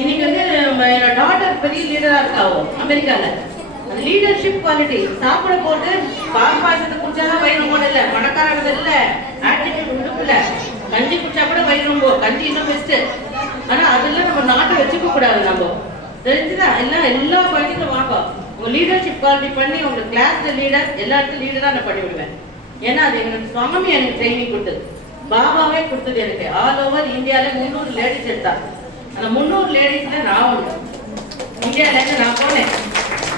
இன்னைக்கு வந்து என்னோட டாட்டர் பெரிய லீடரா இருக்காவோ அமெரிக்கால. அந்த லீடர்ஷிப் குவாலிட்டி. சாப்பிட போட்டு பாயசத்தை குடிச்சாதான் வயிறு ரொம்ப இல்லை, பணக்காரங்க இல்லை, ஆட்டிடியூட் உண்டு இல்லை. கஞ்சி குடிச்சா கூட வயிறு ரொம்ப, கஞ்சி இன்னும் பெஸ்ட். ஆனா அதெல்லாம் நம்ம நாட்டை வச்சுக்க கூடாது. நம்ம தெரிஞ்சுதான் எல்லா குழந்தைங்களும் வாங்கும். உங்க லீடர்ஷிப் குவாலிட்டி பண்ணி உங்க கிளாஸ்ல லீடர், எல்லா இடத்துல லீடரா நான் பண்ணி விடுவேன். ஏன்னா அது எனக்கு சுவாமி எனக்கு ட்ரைனிங் கொடுத்தது, பாபாவே கொடுத்தது எனக்கு. ஆல் ஓவர் இந்தியாவில 300 லேடிஸ் எடுத்தா. அந்த 300 லேடிஸ்ல நான் உண்டு. இந்தியாவில இருந்து நான் போனேன்.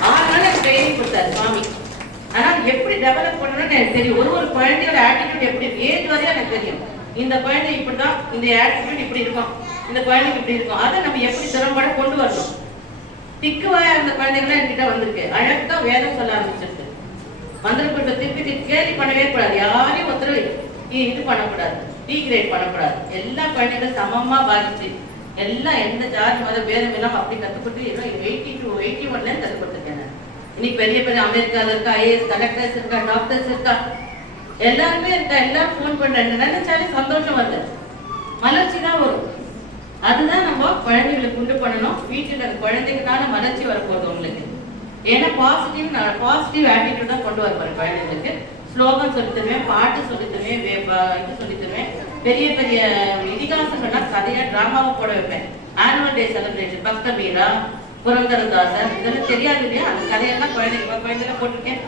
6 நாள் எனக்கு ட்ரைனிங் கொடுத்தாரு சுவாமி. ஆனா எப்படி டெவலப் பண்ணணும்னு எனக்கு தெரியும். ஒரு குழந்தையோட ஆட்டிடியூட் எப்படி ஏஜ் வரையும் எனக்கு தெரியும். இந்த குழந்தை இப்படிதான், இந்த ஆட்டிடியூட் இப்படி இருக்கும், இந்த குழந்தைக்கு இப்படி இருக்கும். அதை நம்ம எப்படி திறம்பட கொண்டு வரணும். திக்குவாயா இருந்த குழந்தைங்களாம் என்கிட்ட வந்திருக்கு. அழகா வேதம் சொல்ல ஆரம்பிச்சிருக்கு. மந்திரப்பட்ட திருப்பி கேள்வி பண்ணவே கூடாது. யாரையும் ஒருத்தர் இது பண்ணக்கூடாது, டீக்ரேட் பண்ணக்கூடாது. எல்லா குழந்தைகளும் சமமா பாதிச்சு எல்லாம் எந்த ஜாதி மத பேதம் எல்லாம் அப்படி கற்றுக்கிட்டு 80 to 81 கற்றுக் கொடுத்துருக்கேன். இன்னைக்கு பெரிய பெரிய அமெரிக்காவில் இருக்கா, ஐஏஎஸ் கலெக்டர்ஸ் இருக்கா, டாக்டர்ஸ் இருக்கா, எல்லாருமே இருக்கா. எல்லாம் ஃபோன் பண்றாங்க. நினைச்சாலே சந்தோஷம் வருது, மலர்ச்சி தான் வரும். அதுதான் நம்ம குழந்தைகளை கொண்டு பண்ணணும். வீட்டில் அந்த குழந்தைங்கனால மலர்ச்சி வரப்போகுது உங்களுக்கு. ஏன்னா பாசிட்டிவ் ஆட்டிடியூட் தான் கொண்டு வரப்போற குழந்தைங்களுக்கு. ஸ்லோகன் சொல்லி தருவேன், பாட்டு சொல்லி தருவேன், இது சொல்லி தருவேன். பெரிய பெரிய இதிகாசங்கள்லாம் கதையா டிராமாவை போட வைப்பேன். ஆனுவல் டே செலிப்ரேஷன், பக்த வீரா, புரந்தரதாசர், இதெல்லாம் தெரியாது இல்லையா? அந்த கதையெல்லாம் குழந்தைங்க போட்டிருக்கேன்.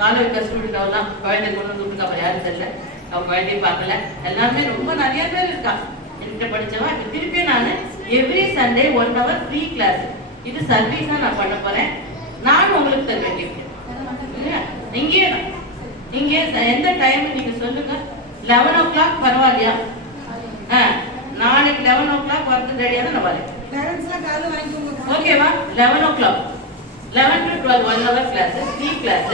பாலவிக்கா ஸ்டூடெண்ட் அவெல்லாம் குழந்தை கொண்டு வந்து விட்டுருக்கா, அப்புறம் யாரும் தெரியல, அவன் குழந்தையும் பார்க்கல. எல்லாருமே ரொம்ப நிறைய பேர் இருக்கா என்கிட்ட படிச்சவன். இப்போ திருப்பி நான் every Sunday 1 hour free class, இது சர்வீஸா நான் பண்ண போறேன். நானும் உங்களுக்கு தர வேண்டியிருக்கேன். இங்கே எந்த டைம் நீங்க சொல்லுங்க. 11 o'clock பரவாயில்லையா? நாளைக்கு 11 o'clock வந்து ரெடியா தான் நான் வரேன். ஓகேவா? 11 o'clock 11 to 12 1 hour class, free class.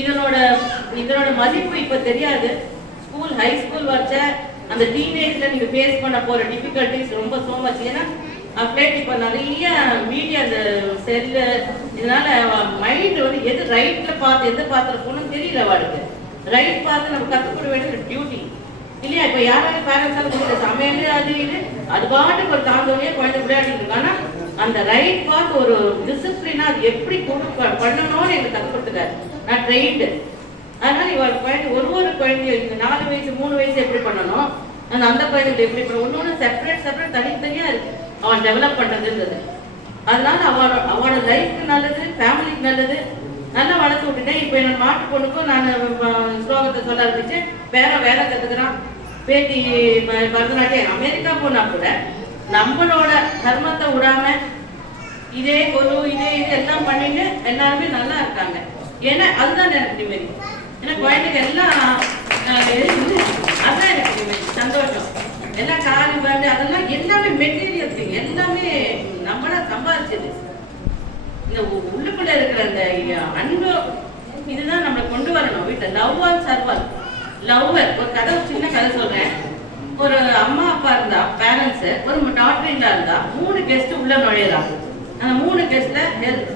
இதனோட மதிப்பு இப்ப தெரியாது. ஸ்கூல், ஹை ஸ்கூல் வச்ச அந்த டீனேஜ்ல நீங்க ஃபேஸ் பண்ண போற டிஃபிகல்டிஸ் ரொம்ப சோ மச். ஏன்னா அப்டேட் இப்ப நிறைய மீடியா, அந்த செல்லு, இதனால மைண்ட் வந்து எது ரைட்ல பார்த்து எது பார்த்துட்டு போகணும்னு தெரியல. அவளுக்கு ரைட் பார்த்து நம்ம கற்றுக்கொட வேண்டிய டியூட்டி இல்லையா? இப்ப யாராவது பேரண்ட்ஸால முடியல, சமையல் அது இது அது பாட்டுக்கு ஒரு தாந்தோடனே குழந்தை விளையாடிட்டு இருக்கு. ஆனா அந்த ரைட் பார்த்து ஒரு டிசிப்ளினா அது எப்படி பண்ணணும்னு எனக்கு கற்றுக் கொடுத்துட்டாரு. நான் ட்ரெயின்டு. அதனால இவள் குழந்தை ஒரு குழந்தையும் இந்த 4 வயசு 3 வயசு எப்படி பண்ணணும், அந்த குழந்தைகள் எப்படி பண்ணணும், ஒன்னொன்று செப்பரேட் தனித்தனியா இருக்கு அவன் டெவலப் பண்றதுன்றது. அதனால அவனோட லைஃப்க்கு நல்லது, ஃபேமிலிக்கு நல்லது. நல்லா வளர்த்து விட்டுட்டேன். இப்போ என்னோட மாட்டு பொண்ணுக்கும் நான் ஸ்லோகத்தை சொல்ல ஆரம்பிச்சு வேற கத்துக்கிறான். பேட்டி பரதநாட்டியம் அமெரிக்கா போனா கூட நம்மளோட தர்மத்தை விடாம இதே குரு இது எல்லாம் பண்ணிட்டு எல்லாருமே நல்லா இருக்காங்க. ஏன்னா அதுதான் எனக்கு நிம்மதி. ஏன்னா குழந்தைங்க எல்லாம் அதுதான் எனக்கு நிம்மதி, சந்தோஷம். எல்லாம் காலி பேண்டு அதெல்லாம் எல்லாமே மெட்டீரியல் திங், எல்லாமே நம்மளா சம்பாதிச்சது. இந்த உள்ளுக்குள்ள இருக்கிற அந்த அன்பு இதுதான் நம்மளை கொண்டு வரணும் வீட்டில். Love or several. லவ்வர் ஒரு கதை, சின்ன கதை சொல்றேன். ஒரு அம்மா அப்பா இருந்தா பேரண்ட்ஸ், ஒரு ஜாயிண்டா இருந்தா 3 கெஸ்ட் உள்ள நுழையலாம். அந்த 3 கெஸ்ட்ல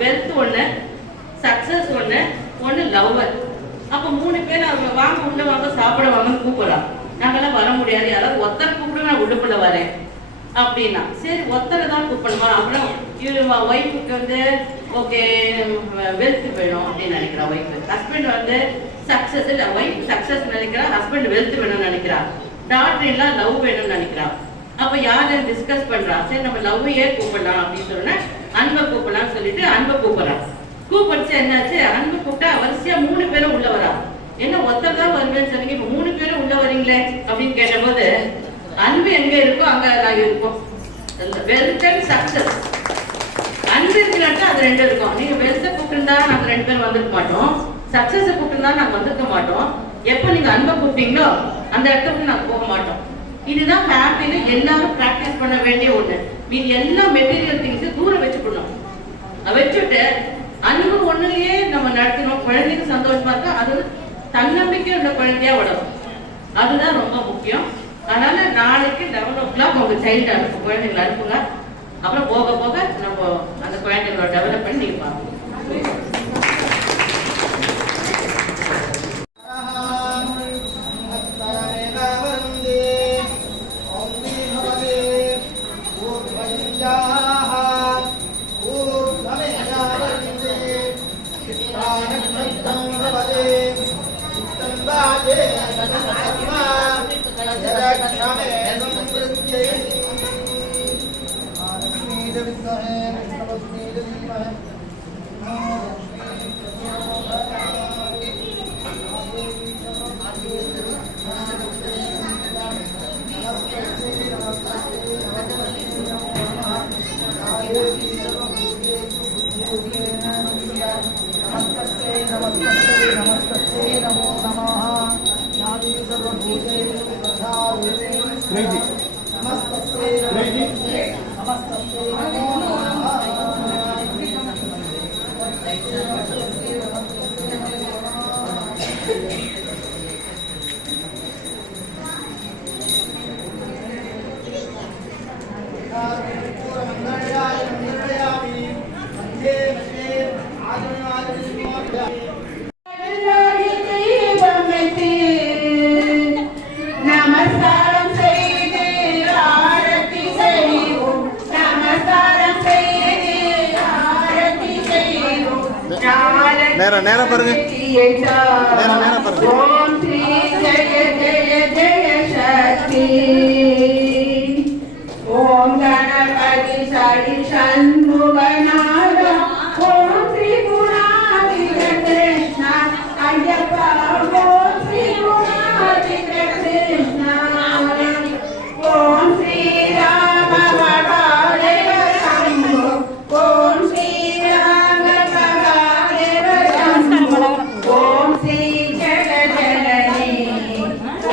வெல்த் ஒண்ணு, சக்சஸ் ஒண்ணு லவ்வர். அப்ப 3 பேர் அவங்க வாங்க உள்ள வாங்க சாப்பிட வாங்கன்னு கூப்பிடலாம். நாங்கெல்லாம் வர முடியாது, யாராவது ஒருத்தர் கூப்பிட்டு நான் உள்ளுக்குள்ள வரேன் அப்படின்னா சரி ஒருத்தரை தான் கூப்பிடணுமா. அப்புறம் இவரு ஒய்ஃபுக்கு வந்து ஓகே வெல்த் வேணும் அப்படின்னு நினைக்கிறா ஒய்ஃபு. ஹஸ்பண்ட் வந்து சக்சஸ் இல்லை, ஒய்ஃப் சக்சஸ் நினைக்கிறா, ஹஸ்பண்ட் வெல்த் வேணும்னு நினைக்கிறா. டாக்டர் எல்லாம் லவ் வேணும்னு நினைக்கிறா. அப்ப யாரும் டிஸ்கஸ் பண்றா, சரி நம்ம லவ்வையே கூப்பிடலாம் அப்படின்னு சொன்னா அன்பை கூப்பிடலாம்னு சொல்லிட்டு அன்பை கூப்பிடலாம். கூப்பிடுச்சு என்னாச்சு, அன்பு கூப்பிட்டா வரிசையா 3 பேரும் உள்ள வரா. என்ன ஒருத்தர் தான் வருவேன்னு சொன்னீங்க, இப்ப 3 பேரும் உள்ள வரீங்களே அப்படின்னு கேட்டபோது அன்பு எங்க இருக்கோ அங்க நாங்க இருப்போம். Wealth and success. அன்பு இருக்கிறாட்டா அது 2 இருக்கும். நீங்க வெல்த்தை கூப்பிட்டுருந்தா நாங்க 2 பேரும் வந்திருக்க மாட்டோம், சக்சஸை கூப்பிட்டுருந்தா நாங்க வந்திருக்க மாட்டோம். எப்ப நீங்க அன்பை கூப்பிட்டீங்களோ அந்த இடத்துக்கு நாங்க போக மாட்டோம். இதுதான் ஹாப்பின்னு எல்லாரும் பிராக்டிஸ் பண்ண வேண்டிய ஒண்ணு. மீது எல்லா மெட்டீரியல் திங்ஸ் தூரம் வச்சுக்கணும். வச்சுட்டு அன்பு ஒண்ணுலயே நம்ம நடத்தணும். குழந்தைக்கு சந்தோஷமா இருக்கா, அது தன்னம்பிக்கை உள்ள குழந்தையா வளரும். அதுதான் ரொம்ப முக்கியம். அதனால நாளைக்கு 11 o'clock உங்க சைல்டு அனுப்பு, குழந்தைங்களை அனுப்புங்க. அப்புறம் போக போக நம்ம அந்த குழந்தைங்களோட டெவலப் பண்ணி நீங்க பாருங்க. நேரம் பாருங்க, நேரம் பாருங்க. ஓம் ஸ்ரீ ஜெய ஜெய ஜெய சக்தி. ஓம் கணபதி சரி சண்முகநாத. ஓம் ஸ்ரீ குணாதிக கிருஷ்ண ஐயப்பா. ஓம் ஸ்ரீ குணாதிக கிருஷ்ண. ஓம் ஸ்ரீ ராம மகாதேவ சம்பு. ஓம் ஸ்ரீ ராம மகாதேவ சம்பு. ஓம் ஸ்ரீ ஜெய ஜனனி.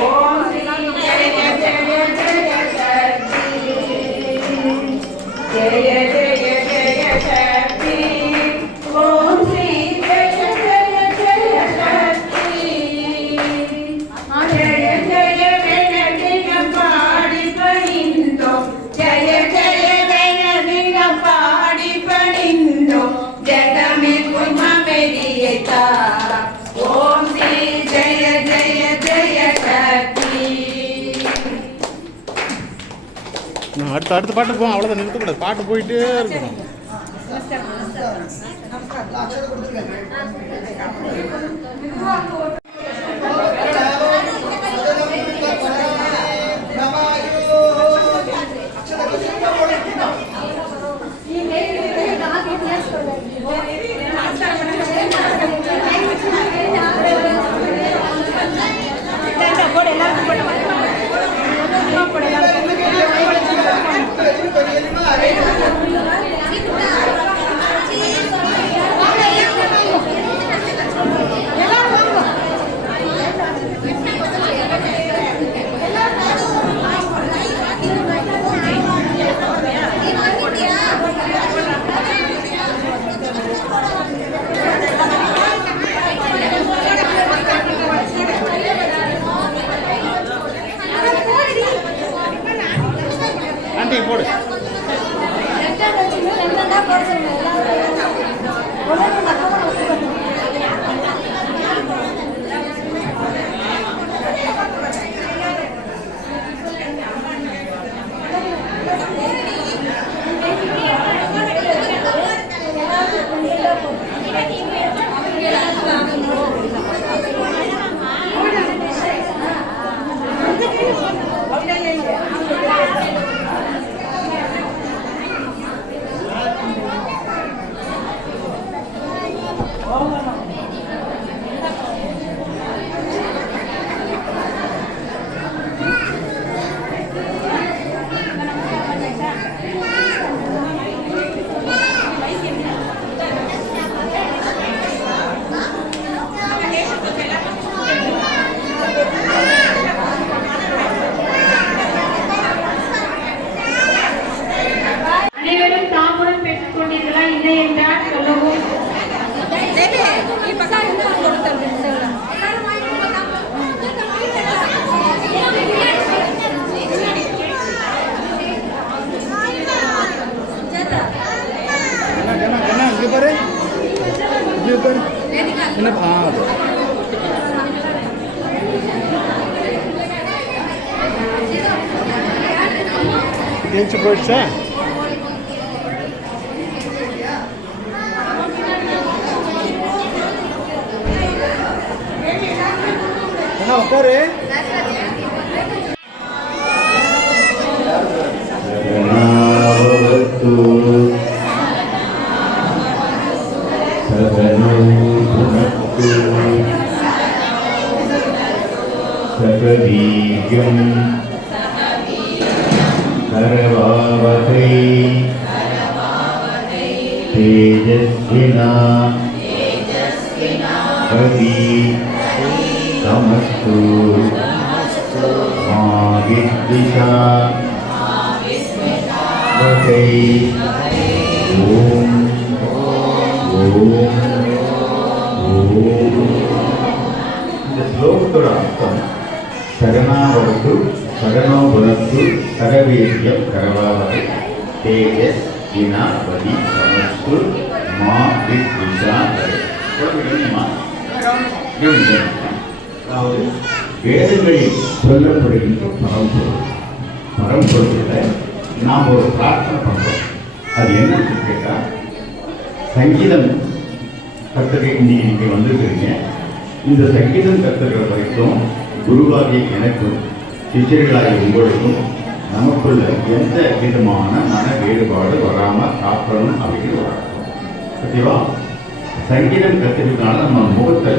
ஓம் ஸ்ரீ ஜெய ஜெய ஜெய சக்தி. ஜெய ஜெய ஜெய சக்தி. ஓம் ஸ்ரீ ஜெய ஜெய ஜெய சக்தி. ஜெய ஜெய வெனதினம் பாடி பணிந்தோம். ஜெய ஜெய வெனதினம் பாடி பணிந்தோம். ஜெகமில் மமெதியதா. ஓம் ஸ்ரீ ஜெய ஜெய ஜெய சக்தி. அடுத்த பாட்டு போவோம். அவ்வளோதான், நிறுத்தக்கூடாது. பாட்டு போயிட்டே இருக்கணும். ஆண்டி போடு. அனைவரும் தாம்பூலம் பெற்றுக் கொண்டீர்களா? இல்லை என்றால் சொல்லவும். போயிடுச்சா? என்ன உட்காரு. சகவீயம் கரவாவகை தேஜஸ்வினா கவி நமஸ்து மாவித்விஷா வகை ஓம் ஓம் ஓம். இந்த ஸ்லோகத்தோட அர்த்தம் சகனாவது சகனோபுரத்து சகவீரியம் கரவாவகை தேஜஸ் வினாவதி நமஸ்து மா வித்விஷா அதாவது வேதங்களில் சொல்லப்படுகின்ற பரம்பொருளில் நாம் ஒரு பிரார்த்தனை பண்ணுறோம். அது என்னன்னு கேட்டால், சங்கீதம் கற்றுக்க இன்னைக்கு நீங்கள் வந்துருக்கிறீங்க. இந்த சங்கீதம் கற்றுக்கிற வரைக்கும் குருவாகிய எனக்கும் சிஷ்யர்களாகிய உங்களுக்கும் நமக்குள்ள எந்த விதமான மன வேறுபாடு வராமல் காக்கணும் அப்படின்னு ஒரு அர்த்தம். ஓகேவா? சங்கீதம் கற்றுக்கிறதுனால நம்ம முகத்தை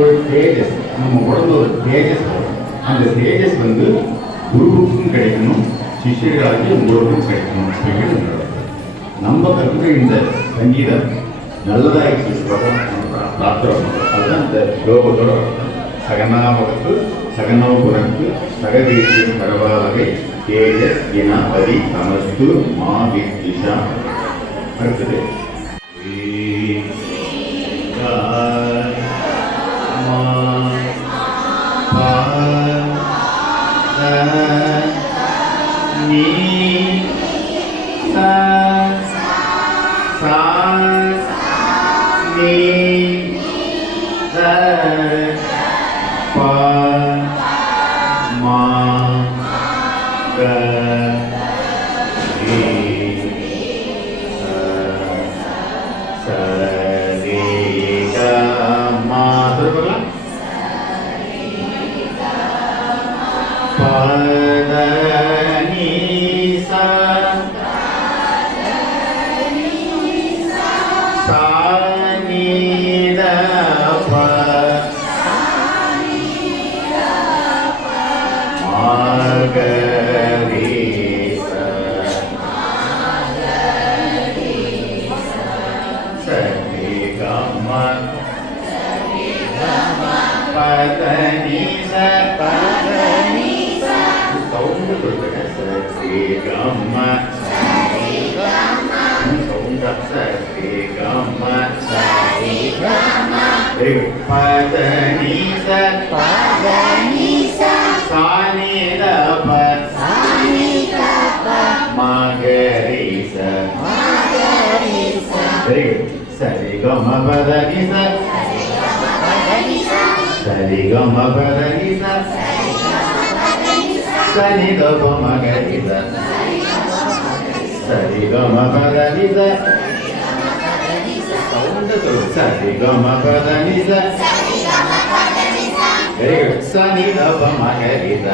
ஒரு தேஜஸ், நம்ம உடம்பு ஒரு தேஜஸ் வரும். அந்த தேஜஸ் குருவுக்கும் கிடைக்கணும், சிஷ்யர்களாகி உங்களுக்கும் கிடைக்கணும் அப்படிங்கிறது நம்ம கற்றுக்க இந்த சங்கீதம் நல்லதாகி பிரார்த்தனை. அதுதான் இந்த லோகத்தோட அர்த்தம். சகனாவகத்து சகனோபுரத்து சகவீரியம் கரவாவகை தேஜஸ் வினாவதி நமஸ்து மா வித்விஷா. அடுத்தது கம பத நிச சரி கம பத நிச சனி தப மகரித சரி கம பத நிச சரி கம பத நிச வெரி குட் சனி தப மகரித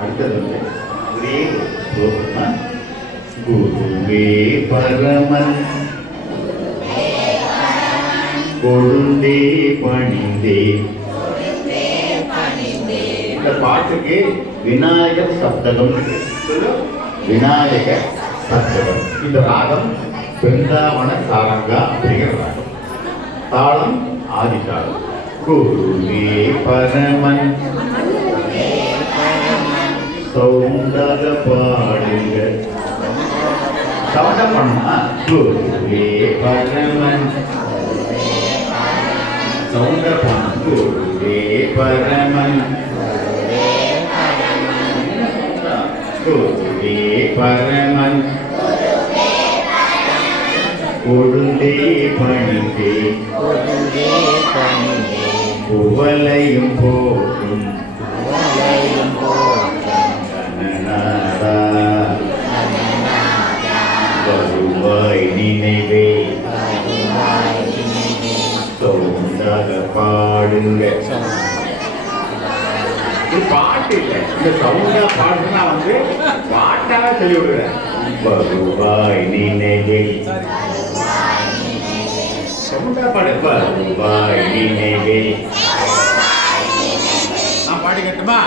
அடுத்தது வந்து ஒரே ஸ்லோகமா குருவே பரமன் கொழுந்தே பணிந்தே. இந்த பாட்டுக்கு விநாயகர் சப்தகம் விநாயகர் சப்தகம். இந்த ராகம் பிருந்தாவன சாரங்கா அப்படிங்கிற ராகம். தாளம் ஆதி தாளம். குருவே பரமன் சௌந்தர பாடுங்க. சவுண்ட பண்ணா குருவே பரமன் சவுண்ட பண்ண குருவே பரமன் குருவே பரமன் கொழுந்தே பணிந்தே புவலையும் போற்றும் வருவாய் நினைவே சவுண்டாக பாடுங்க. இது பாட்டு இல்லை, இந்த சவுண்டா பாடுனா வந்து பாட்டாக சொல்லி விடுறேன். வருவாய் நினைவே சவுண்டா பாடு. வருவாய் நினைவே நான் பாடி கட்டுமா?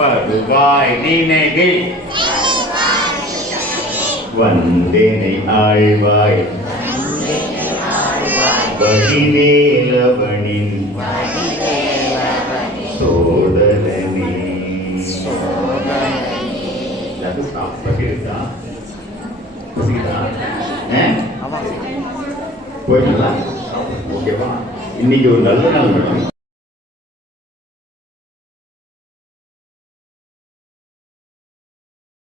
வருவாய் நினைவே வந்தேனை ஆழ்வாய் வடிவேலவனின் சோதரனே. அது சாப்பிட்டா போயிடலாம். ஓகேவா? இன்னைக்கு ஒரு நல்ல நாள்.